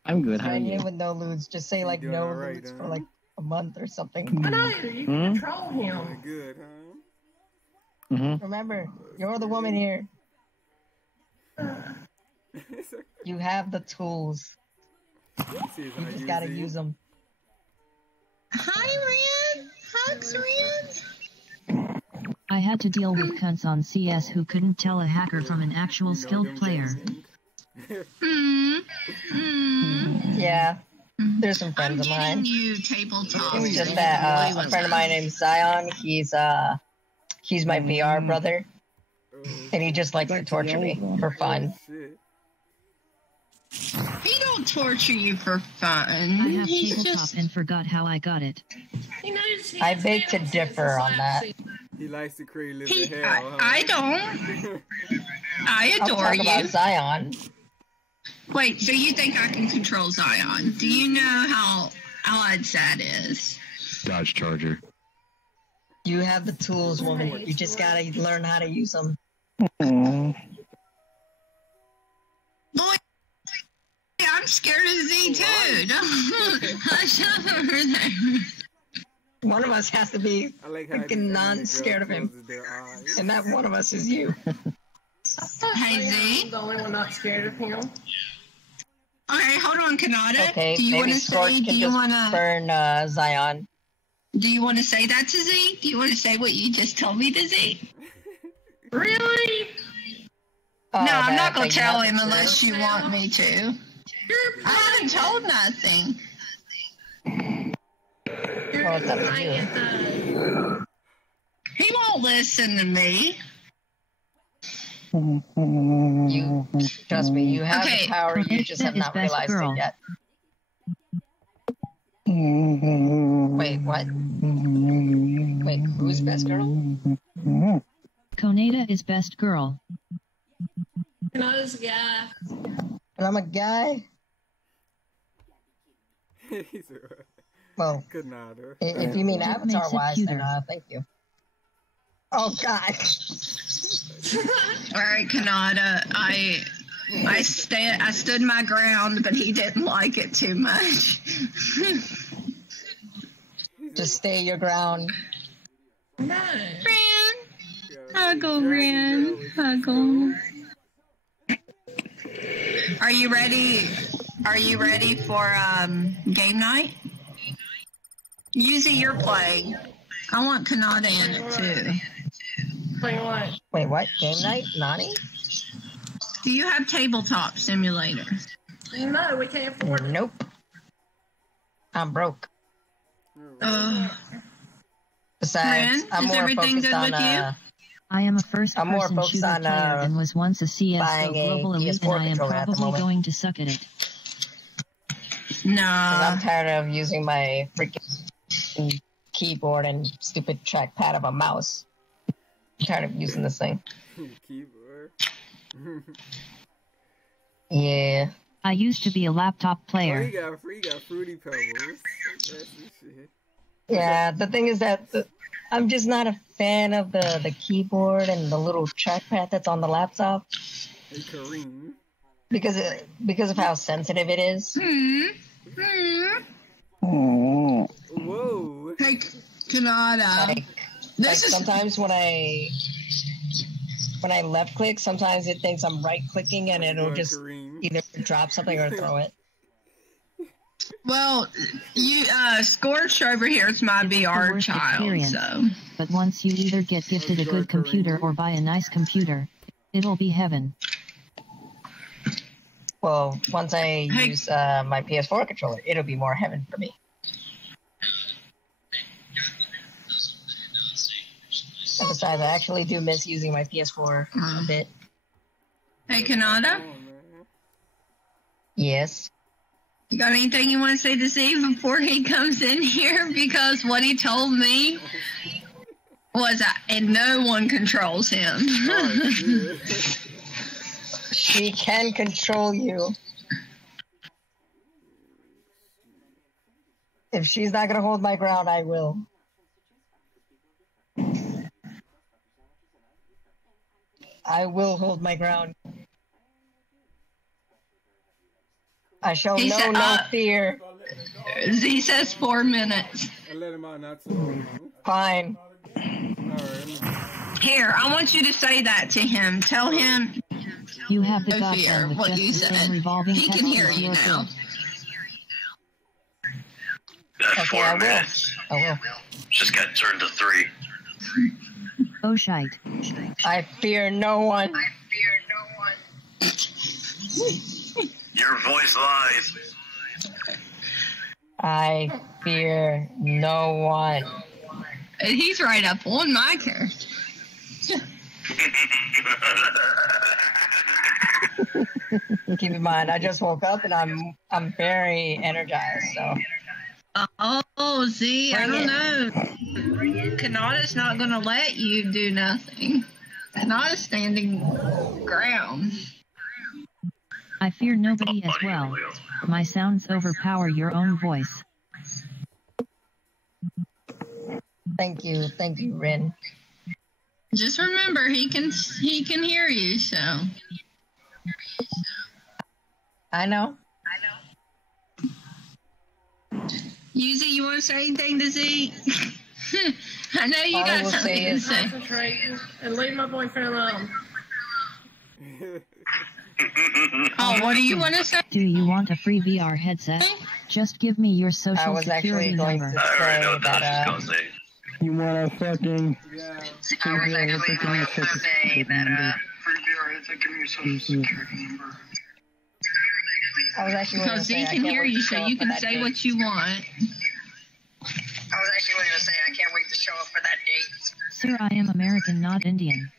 I'm good. How are Threaten you? him with no loots. Just say like doing no alright, loots huh? for like a month or something. I know. You can control him. Doing good, huh? Remember, you're the woman here. You have the tools. See if You I just gotta it. use them. Hi, Ren. Hugs, Ren. I had to deal with cunts on CS who couldn't tell a hacker from an actual skilled player. Yeah, there's some I'm friends of getting mine. you tabletop. It was just that a friend of mine named Zion. He's my VR brother, and he just likes to torture me for fun. Shit. He don't torture you for fun. I have He's tabletop just. and forgot how I got it. He knows he I has beg to animals differ since on that. He likes to create living He, hell, huh? I don't. I I'll adore talk you. about Zion. Wait, so you think I can control Zion? Do you know how odds that is? Dodge Charger. You have the tools, woman. You just gotta learn how to use them. Boy, I'm scared of Z too. Hush up over there. One of us has to be I like how freaking non-scared of him, closes their eyes. and that one of us is you. Hey, Z. I'm the only one not scared of him. Okay, hold on, Kanata. Okay, do you want maybe to Scorch say? can Do you just want to? burn Zion. Do you want to say that to Z? Do you want to say what you just told me to Z? Really? Oh, No, I'm not that gonna thing tell happened him to unless you want me to. I haven't told nothing. Well, it's up to you. Quiet though. He won't listen to me. You trust me. You have Okay. the power. You just have Is not best realized girl. it yet. Wait, what? Wait, who's best girl? Koneda is best girl. And I was a guy. And I'm a guy. He's a Well, good nodder. if you mean What makes it avatar-wise, then cuter? thank you. Oh God. All right, Kanata. I stood my ground, but he didn't like it too much. Just stay your ground. No. Ran, huggle, Ran, huggle. Are you ready? Are you ready for game night? Usually you're playing. I want Kanata in it too. Playing what? Wait, what? Game night? Nani? Do you have tabletop simulator? No, we can't afford it. Nope. I'm broke. Uh, Besides, Ren, I'm is more everything focused good on with you? I am a I'm more first-person focused shooter on, player and was once a CSGO buying a global elite, PS4 and I am controller at the probably moment. going to suck at it. Because Nah. I'm tired of using my freaking keyboard and stupid trackpad of a mouse. I'm tired of using this thing. Keyboard. Yeah. I used to be a laptop Oh, player. he got Fruity Pebbles. That's the shit. Yeah, the thing is that I'm just not a fan of the keyboard and the little trackpad that's on the laptop Hey, Kareem. because of how sensitive it is. Oh. Whoa. Hey, Kanata. Like This is sometimes when I left click, sometimes it thinks I'm right clicking and it'll just Kareem. either drop something or throw it. well, you Scorch over here is my It's the VR worst child, experience. so But once you either get gifted a good computer or buy a nice computer, it'll be heaven. Well, once I Hey. use my PS4 controller, it'll be more heaven for me. And besides, I actually do miss using my PS4 a bit. hey, Kanata, Come on, man. Yes. you got anything you want to say to Z before he comes in here? Because what he told me was that, and no one controls him. Oh, shit. She can control you. If she's not gonna hold my ground, I will. I will hold my ground. I show He no said, fear. Z says 4 minutes. I let him out not too long. Fine. Alright. Here, I want you to say that to him. Tell him You have the no fear, goddamn with what you just the said. same revolving He can text hear as you your now. kid. That's Okay, 4 I will. minutes. I will. Just got turned to 3. Oh shite. I fear no one. Your voice lies. I fear no one. And he's right up on my character. Keep in mind, I just woke up and I'm very energized. So Oh, Z, I Bring don't know. Kanata's not going to let you do nothing. Kanata's standing ground. I fear nobody as well. My sounds overpower your own voice. thank you, Rin. Just remember, he can hear you, so. I know. Yuzi, you want to say anything to Z? I know you All I got will something say to is- say. Concentrate and leave my boyfriend alone. Oh, what do you want to say? Do you want a free VR headset? Just give me your I social was security actually going number. to I already know say what the that. hell she's gonna say. You want to fucking... Yeah. I was actually going to say that. I was actually going to Because say Z I can can't hear wait you, to so show you up for can that say date. what you want. I was actually going to say I can't wait to show up for that date. Sir, I am American, not Indian.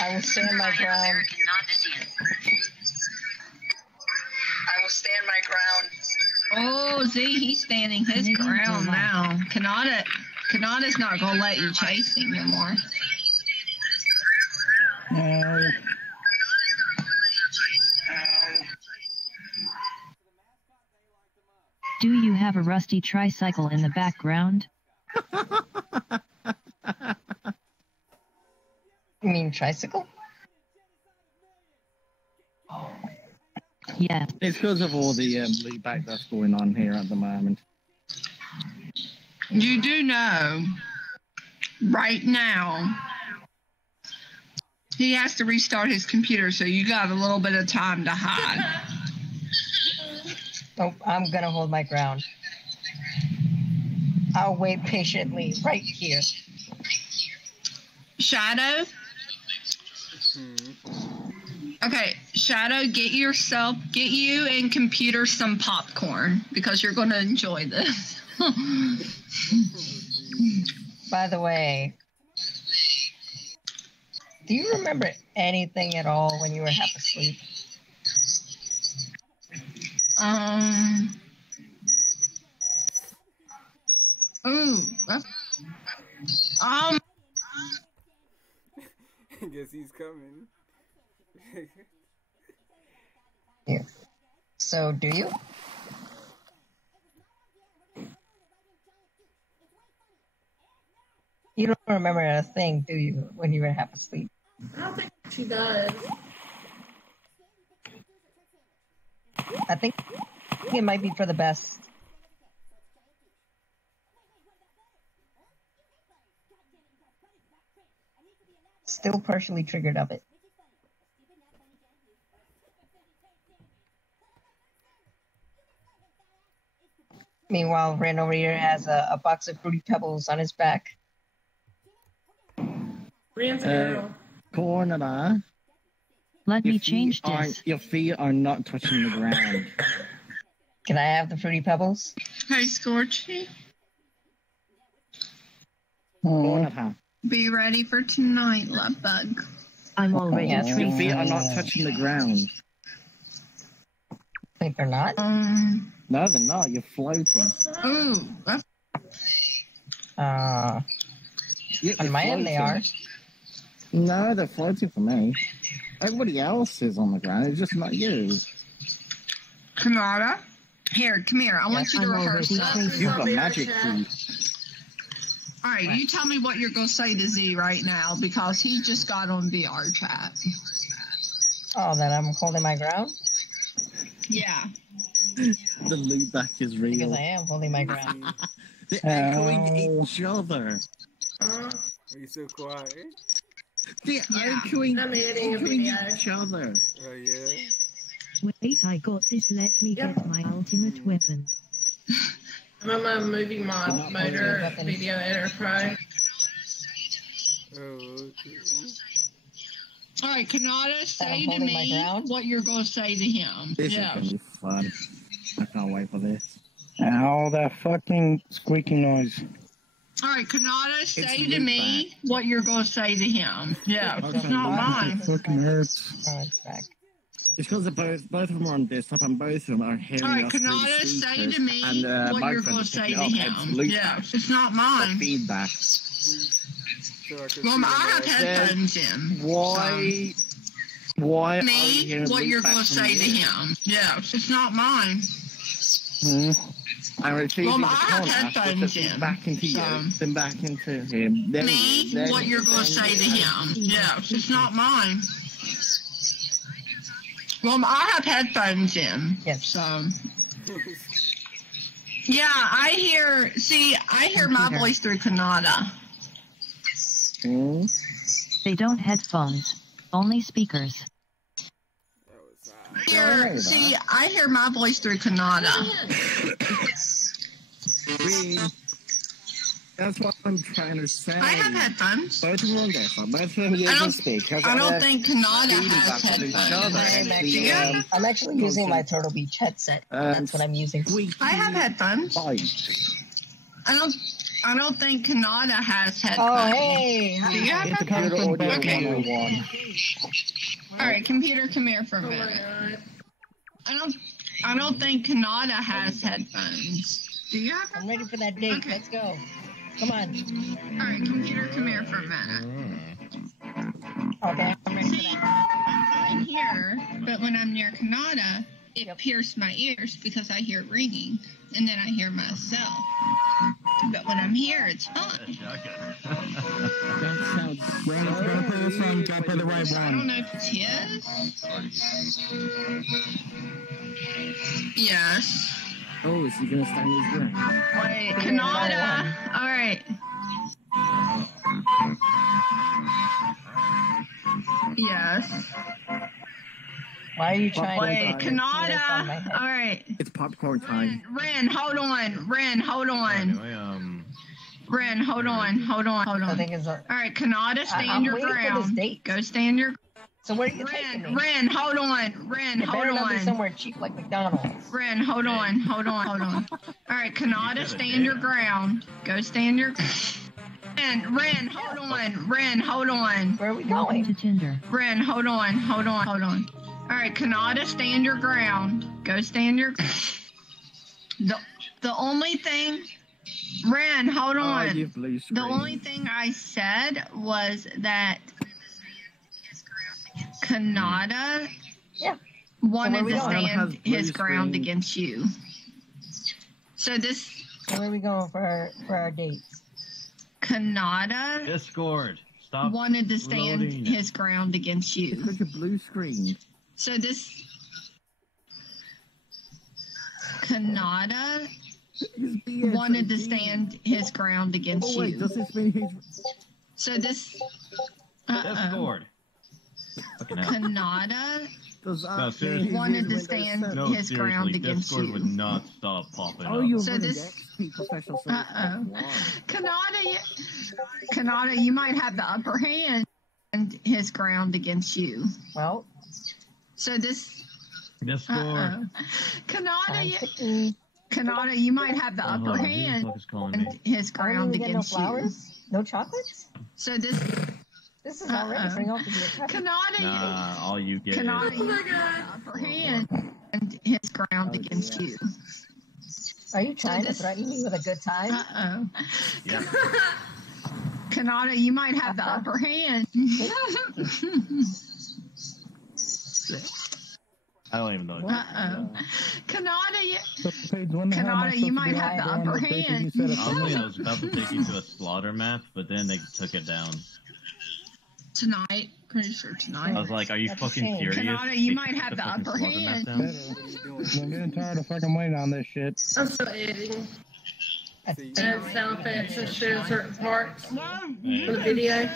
I will stand my ground. I will stand my ground. Oh, Z, he's standing his Maybe ground you're now. Kanata's not going to let you chase him no more. Do you have a rusty tricycle in the background? You mean tricycle? Yes. It's because of all the lead back that's going on here at the moment. You do know, right now, he has to restart his computer, so you got a little bit of time to hide. Oh, I'm going to hold my ground. I'll wait patiently right here. Shadow? Okay, Shadow, get you and computer some popcorn, because you're going to enjoy this. By the way, Do you remember anything at all when you were half asleep? Ooh. I guess he's coming. Yeah. So, do you? You don't remember a thing, do you, when you were half asleep? I don't think she does. I think it might be for the best. Still partially triggered of it. Meanwhile, Ren over here has a box of Fruity Pebbles on his back. Rand's a girl. Corner. Let me change this. Your feet are not touching the ground. Can I have the Fruity Pebbles? Hey, Scorchy. Corner. Be ready for tonight, love bug. I'm already Yes. Your freezing. feet are not touching the ground. Wait, they're not? No, they're not. You're floating. Ooh. That's On my end, they are. No, they're floating for me. Everybody else is on the ground. It's just not you. Kanata. Here, come here. I want you to I'm rehearse already that. freezing. You've got magic feet. All right, you tell me what you're going to say to Z right now because he just got on VR chat. Oh, that I'm holding my ground? Yeah. The loop back is Because real. I am holding my ground. They're echoing each other. Are you so quiet? They're Yeah. echoing I'm editing a video. each other. Oh, yeah? Wait, I got this. Let me get my ultimate weapon. I'm on my movie motor video editor pro. Oh, okay. All right, Kanata, say to holding my me ground? what you're going to say to him. This Yeah. is gonna be fun. I can't wait for this. Ow, that fucking squeaking noise. All right, Kanata, say to loop me what you're going to say to him. Yeah, it's not mine. Fucking hurts. Oh, it's back. It's because both of them are on desktop and both of them are hearing All right, us through the Kanata, say speakers, to me and, what you're microphones going are to say picking to up him. absolute Yeah, it's not mine. feedback. So I can Well, see I have the headphones in. Why are we Me, hearing what you're loop going to back say from to you? him. Yeah, it's not mine. I'm receiving Well, the I have contact, headphones then in, back into so- you, then back into him. Then Me, then- what you're going to say to him. Yeah, it's not mine. Well, I have headphones in. Yes. So. Yeah, I hear my voice through Kanata. Hmm? They don't headphones, only speakers. I hear my voice through Kanata. That's what I'm trying to say. I have headphones. Both of them on desktop, both of them using speakers. I don't and think Kanata they're has feeding back to each other. headphones. I'm actually using my Turtle Beach headset. That's what I'm using. I have headphones. I don't think Kanata has headphones. Oh, hey! Do you have headphones? Computer audio Okay. 101. All right, computer, come here for a minute. I don't think Kanata has headphones. Do you have I'm headphones? ready for that date. Okay. Let's go. Come on. All right, computer, come here for a minute. Okay, I'm ready for See, that. I'm fine here, but when I'm near Kanata, it pierces my ears because I hear ringing, and then I hear myself. But when I'm here, it's fine. That sounds I don't know if it's his. Yes. Oh, is he gonna stand his ground? Wait, Kanata. All right. Yes. Why are you trying Wait, to... Kanata. All right. It's popcorn time. Ren, hold on. Ren, hold on. Ren, hold on. I think it's... All right, Kanata, I'm stand your waiting for this ground. date. Go stand your... So where are you taking me? Ren, hold on. Ren, It hold better not be on. somewhere cheap like McDonald's. Ren, hold on. All right, Kanata, stand your ground. Go stand your... Ren, hold on. Ren, hold on. Where are we Welcome going? to Tinder. Ren, hold on. All right, Kanata, stand your ground. Go stand your. The only thing, Ren, hold on. The only thing I said was that Kanata Yeah. wanted we to going? stand his ground against you. So this Where are we going for our dates? Kanata Discord. Stop. wanted to stand loading. his ground against you. It's like a blue screen. So this Kanata wanted to stand his ground against Oh wait, you. does this mean he's So this Discord? Fucking hell. Kanata Does that No, mean seriously. he's wanted using to Windows stand 7? No, his ground seriously, against Discord you. would not stop popping Oh, up. you're So running this- XP professional service. Kanata, you might have the upper hand and his ground against you. Well, So this Discord. Kanata, you might have the Oh, upper who the hand fuck is calling me? and his I don't ground even get no against you. flowers? No chocolates? So this This is already turning out to be a trap. Kanata, Nah, all you get Kanata, is you have the upper hand and his ground against you. Are you trying this- to threaten me with a good time? yeah. Kanata, you might have the upper hand. I don't even know. Kanata, you might have the upper hand. Honestly, I was about to take you to a slaughter map, but then they took it down. Tonight, pretty sure tonight. I was like, are you That's fucking insane. serious? Kanata, you They might took have the fucking upper slaughter map hand. down? I'm getting tired of fucking waiting on this shit. I'm still editing. See, Add sound effects and share certain parts for Hey. the video.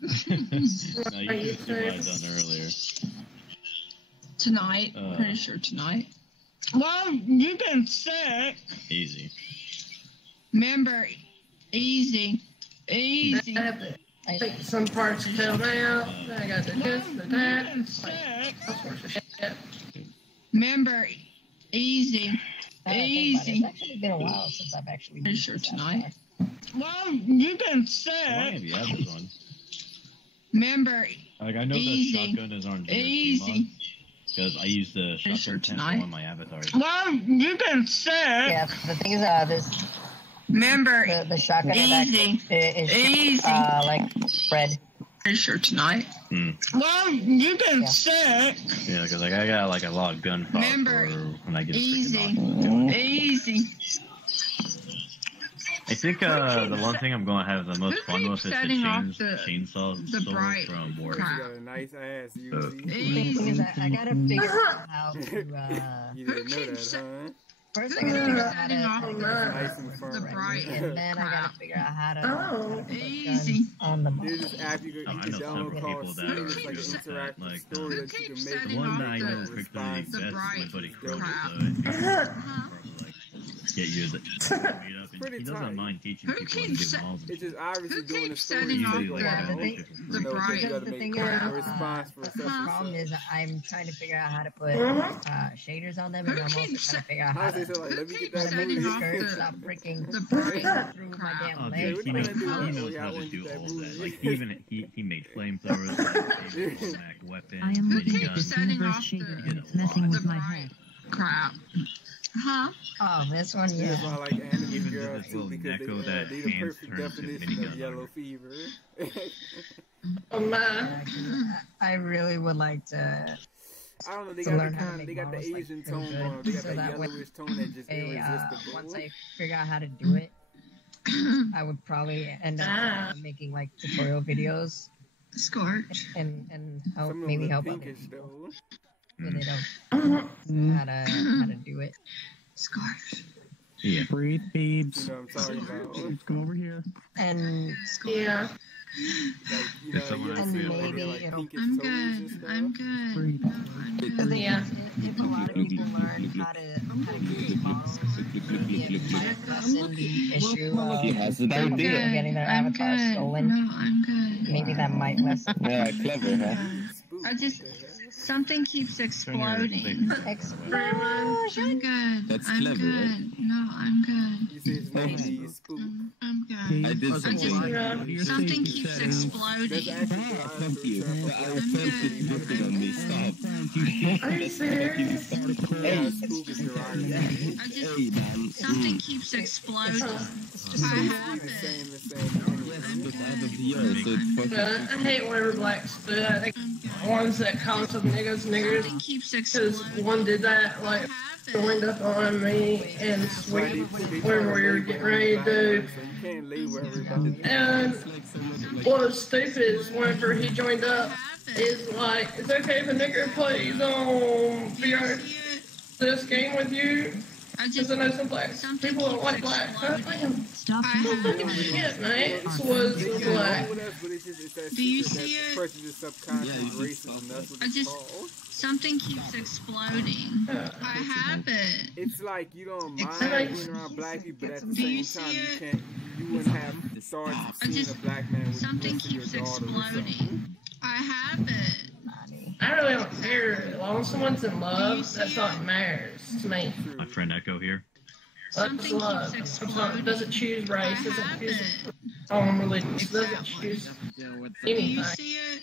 No, you can see what I done earlier. Tonight, pretty sure tonight. Well, you've been sick. Easy. Remember, easy. I have to take some parts filled out. Then I got the this, the that. It's like all sorts of shit. Remember, easy. Now that I think about it, Easy. It's actually been a while since I've actually Pretty used sure this tonight. app. Well, you've been Why sick. have you had this one? Remember, Like, I know Easy. the shotgun is on easy. because I use the Pretty sure shotgun tonight. pencil on my avatar. Well, you've been sick. Yeah, the thing is, this Remember, the shotgun Easy. is Easy. like red. pretty sure tonight. Hmm. Well, you've been Yeah. sick. Yeah, because like I got like a lot of gun fodder Remember, for when I get Easy. freaking knocked. Easy. I think the one thing I'm going to have the most Who fun keeps with is the setting off chainsaw the sword bright from War. you crap? got a nice ass, you Uh, see. The thing is, I gotta figure out how to. You didn't know that, huh? First, I gotta figure out how Setting off to. Nice and firm. the bright And then I gotta figure out how to Oh. put Easy. guns on the There's model. this app you Oh, I can know several download called people that Scene. are It's like an good with that. interactive Like, story that you can make. The setting one off that I know the particularly best is bright my buddy Crow. crap. Get you the beat up, and Pretty he doesn't tight. mind teaching Who people how to keeps do set- malls and It's shit. just obviously Who doing a keeps story. setting you off make, like, the- oh, the you the know, bright- you gotta The make thing a is, response for such the and problem such. is I'm trying to figure out how to put shaders on them, Who and I'm also trying keeps to figure out I how was to like, let me get keeps that make setting this off movie. skirt the- stop freaking the bright through my crap? damn Oh, legs. dude, what he am I knows, gonna do? he Oh, knows yeah, I how to wanna do get that all that. booty. Like, even he made flamethrowers, like, automatic weapons, I am Who looking keeps at this setting universe off shader the- and it's messing with the my bright head. crap? Huh? Oh, this one, That's yeah. why I like anime Even girls this too, little because Neko they that the hands perfect turn into definition minigun of yellow armor. fever. Oh my. I really would like to. I don't know, they To got learn the how to kind, make they got the models, like, Asian really tone good, going on. They got so that that when yellowish tone that just irresistible. Once I figure out how to do it, I would probably end up making like tutorial videos Scorch. and help Some of maybe them help look other pinkish people though. when they don't Mm. how to do it. Scorch. Yeah. Breathe, You Beebs. know what I'm talking about? Beebs, come over here. And Yeah. Like, you If someone ever else see feels them, they maybe got, like it'll- pinkish I'm toes and good. stuff. I'm good. Breathe. No, I'm good. Yeah. if a lot of people learn how to create models, it might lessen the issue of He has an people idea. getting their I'm avatar good. stolen. No, I'm good. Maybe that might lessen. Yeah, clever, huh? Spook. I just something keeps exploding. Explosion. I'm good. That's I'm clever, good. right? No, I'm good. You say his name is Spook. I'm good. I did something keeps exploding. Fuck you. I offense is drifting on me. Stop. Are you serious? Something keeps exploding. I have it. I hate whenever blacks do that. The ones that call themselves niggas, niggers. Something keeps Because exploding. one did that, like, joined up on me and Sweet when we were getting ready to do. And what was stupid is whenever he joined up, is like, it's okay if a nigger plays on VR this game with you. Because I know some black people don't like black. Stop. Shit, man. This was black. Do you see it? Something keeps exploding. I have it. It's like you don't mind being around black people, but at the same time you can't. You wouldn't have started seeing a black man with Something keeps exploding. I have it. I really don't care. As long as someone's in love, that's all that matters to me. My friend Echo here. That's love. It doesn't choose race. It doesn't choose religion. It doesn't choose anything. See it?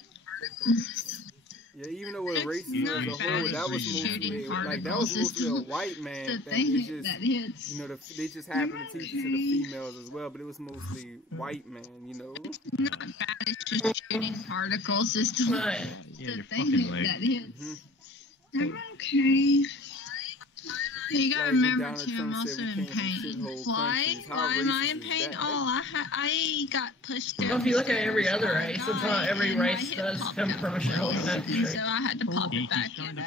Yeah, even though with racism as a whole, that was mostly like that was mostly a white man thing. It's just, you know, they just happen to teach it to the females as well, but it was mostly white man, you know. Not bad. It's just shooting particles. It's the thing that hits. I'm okay. You gotta remember too, I'm also in pain. Why am I in pain? Oh, I got pushed down. Well, if you look at every other race, it's not every race does come from a shithole country. So I had to pop it back in.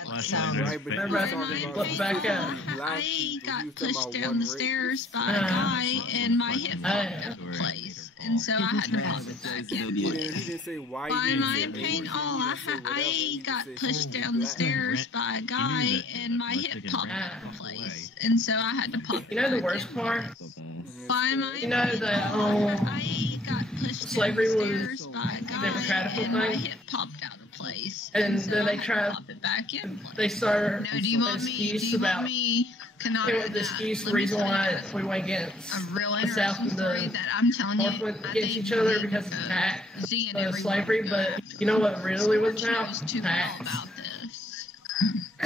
Look back up. I got pushed down the stairs by a guy and my hip popped out of place. And so I had to pop it back in. Why am I in pain? Oh, I got pushed down the stairs by a guy and my hip popped out of place. And so I had to pop it. You know the worst part? Why am I? You know that I got pushed slavery down the was stairs by a guy democratic and my thing? hip popped out of place. And then they tried. Pop it back in. They started No, do you want an me? Do excuse you about. want me? Cannot It was the excuse, the reason why we went against a real the South and story the that I'm telling North you. went against each other because of tax, slavery. But you know what really was about? Tax.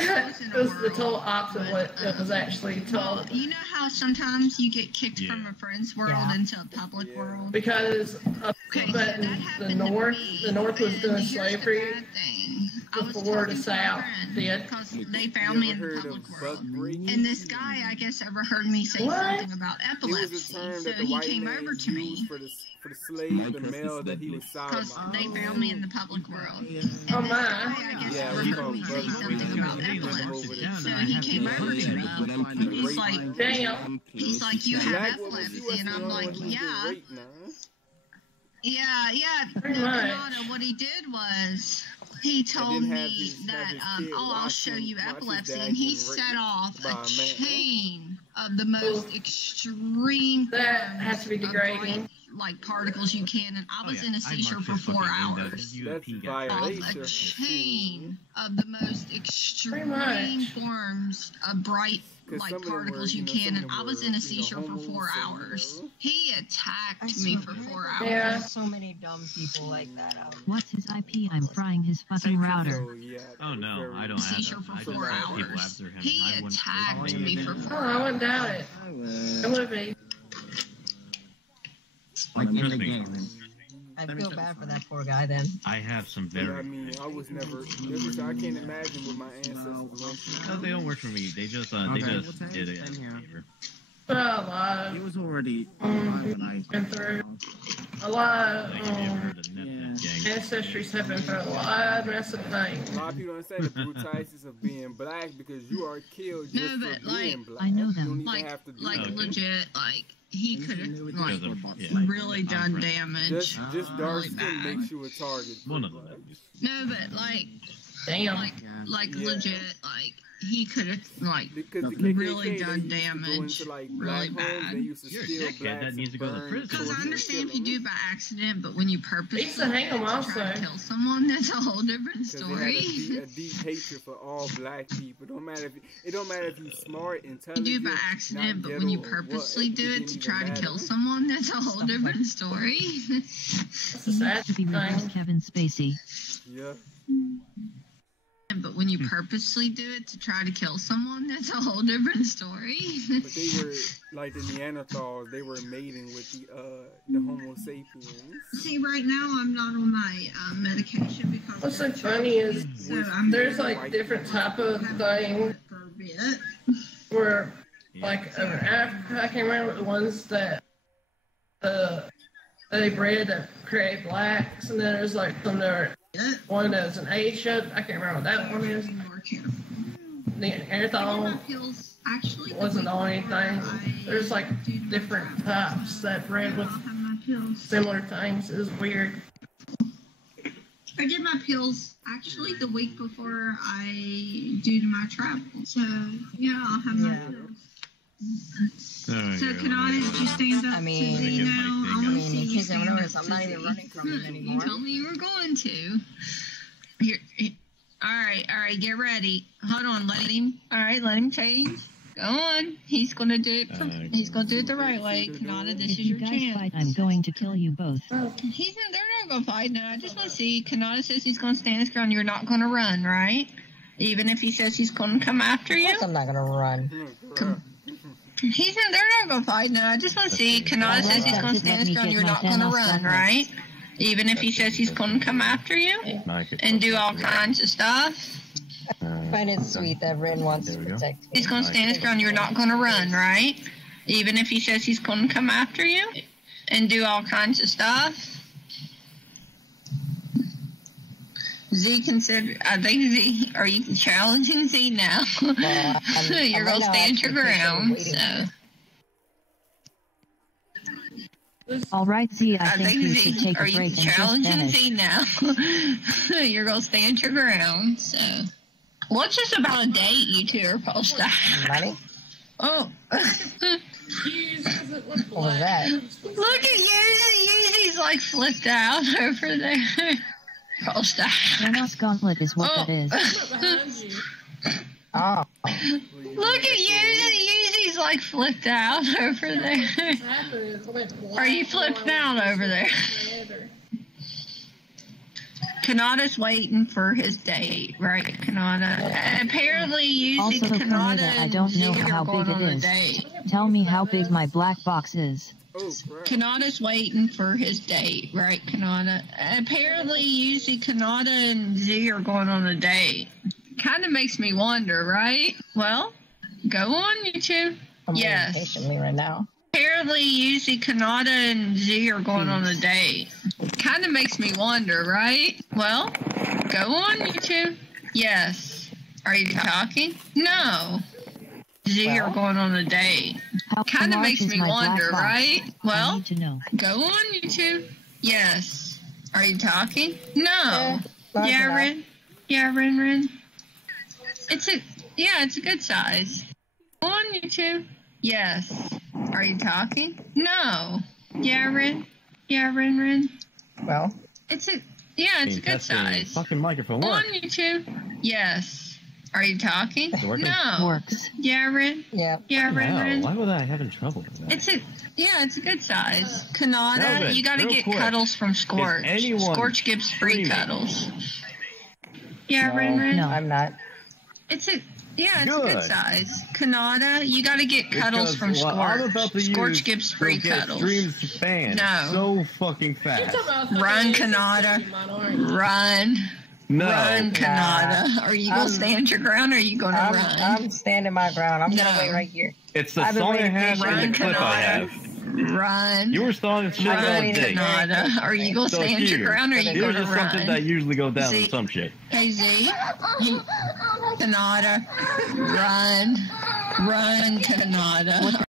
It was the total opposite of what it was actually told. You know how sometimes you get kicked from a friend's world into a public world? Because but the North was doing slavery before the South did. Because they found me in the public world. And this guy, I guess, overheard me say something about epilepsy. So he came over to me. For the slave, the male that he was because they found me in the public world. Oh my! I guess overheard me say something about epilepsy. So he came over to me and he's like, "Damn!" He's like, "You have epilepsy," and I'm like, "Yeah." Yeah. Pretty much. What he did was he told me that, I'll show you epilepsy, and he set off a chain of the most extreme. That has to be degrading. Like particles you can, and I was in a seizure for 4 hours. Off a chain of the most extreme forms of bright like particles you can, and I was in a seizure for 4 hours. He attacked me for 4 hours. Yeah, so many dumb people like that out. What's his IP? I'm frying his fucking router. Oh no, I don't have seizure for 4 hours. He attacked me for 4 I hours. wouldn't doubt it. It would be. Like in the game. I feel bad for that poor guy then. I have some But very. I mean, I was never. I can't imagine what my ancestors went through. No, they don't work for me. They just did it as a favor. Well, He was already been through a lot. Like, have you ever heard of Net Gang? Ancestries have been through a lot of massive things. A lot of people don't understand the brutalities of being black because you are killed just No, but, for being black. I know You them. don't even Like have to do like that. legit, like he could have like Yeah. really done damage. Just dark really skin bad. makes you a target. One of them. No, but like Damn. Like legit, like he could have like Because really KKK, done they used to go damage, into, like, really black homes, bad. they used to You're a steal dickhead, blacks that needs to and go to burn prison. Because I torture, understand if kill you do it them. by accident, but when you purposely They used to hang them try also. to kill someone, that's a whole different Because they story. had a deep hatred for all black people. It don't matter if you're smart, You intelligent, do it by accident, not but when you ghetto or what, purposely do it didn't to even try to matter. kill someone, that's a whole different story. That's a He sad needs to be reversed, thing. Kevin Spacey. Yeah. But when you purposely do it to try to kill someone, that's a whole different story. But they were like the Neanderthals. They were mating with the Homo sapiens. See, right now I'm not on my medication because What's so funny is so I'm there's like different type of thing for a bit. where like over Africa, I can't remember the ones that they bred that create blacks, and then there's like some that are one that's an Asia. I can't remember what that one is. Neanderthal Actually, wasn't the only thing. There's like different types that bred with similar things. It's weird. I did my pills actually the week before due to my travel. So yeah, I'll have my pills. So Kanata, did you stand up I mean, to Z now? I want to see you in case stand anyone up knows, I'm not to even Z. running from him anymore. You told me you were going to. Here, all right, get ready. Hold on, let him change. Go on. He's gonna do it. He's gonna do it the right way. Kanata, this If is you your guys chance. fight, I'm going to kill you both. They're not gonna fight now. I just want to see. Kanata says he's gonna stand his ground. You're not gonna run, right? Even if he says he's gonna come after you. I'm not gonna run. They're not gonna fight now. I just want to see. Kanata says he's gonna stand his ground. You're not gonna run, right? Even if he says he's gonna come after you and do all kinds of stuff. I find it sweet that Ren wants to protect me. He's gonna stand his ground. You're not gonna run, right? Even if he says he's gonna come after you and do all kinds of stuff. Z I think Z, are you challenging Z now? You're gonna stand your ground, so. Alright, Z, I think you Z, should take are a you break and just challenging finish. Z now? You're gonna stand your ground, so. What's this about a date you two are supposed to have? Money? Oh. What was that? Look at Yuzi. Yuzi's like flipped out over there. Supposed to have. Thanos Gauntlet is what that is. Oh. Look at Yuzi. Yuzi's like flipped out over there. Are you flipped out over there? Kanata's waiting for his date, right, Kanata? Apparently, using Also, Kanata Kanata, I don't know how big it is. Tell me how big my black box is. Kanata's waiting for his date, right, Kanata? Apparently, using Kanata and Z are going on a date. Kind of makes me wonder, right? Well, go on, you two. I'm waiting Yes. patiently right now. Apparently, usually Kanata and Z are going on a date. Kind of makes me wonder, right? Well, go on, you two. Yes. Are you talking? No. Z are going on a date. Kind of large makes is me my wonder, black box? right? I Well, need to know. go on, you two. Yes. Are you talking? No. large Yeah, enough. Ren. Yeah, Ren. It's a good size. Go on, you two. Yes. Are you talking? No. Yeah, Ren. Yeah, Ren. Well, It's a good size. Fucking microphone Go work. on, you two. Yes. Are you talking? Is it working? No. Works. Yeah, Ren. yeah. Yeah, Wow, Ren. why was I having trouble with that? It's a good size. Kanata, Melvin, you gotta real get quick. cuddles from Scorch. Is anyone Scorch gives free streaming? cuddles. Yeah, No, Ren. No. I'm not. It's a good Good. size. Kanata, you gotta get cuddles from Because what I'm about Scorch. to Scorch use gives free will get cuddles. streams banned No. so fucking fast. Run, Kanata. Run. No. Run, Kanata. Are you gonna stand your ground or are you gonna run? I'm standing my ground. I'm No. gonna wait right here. It's the I've been song I waiting have patiently. and the clip I Run, have. Run. You were stalling shit Run, all day. Kanata. Are you gonna So stand your here, ground or are you here's gonna just something that run? usually goes down See? with some shit. Hey Z, Kanata, run, Kanata.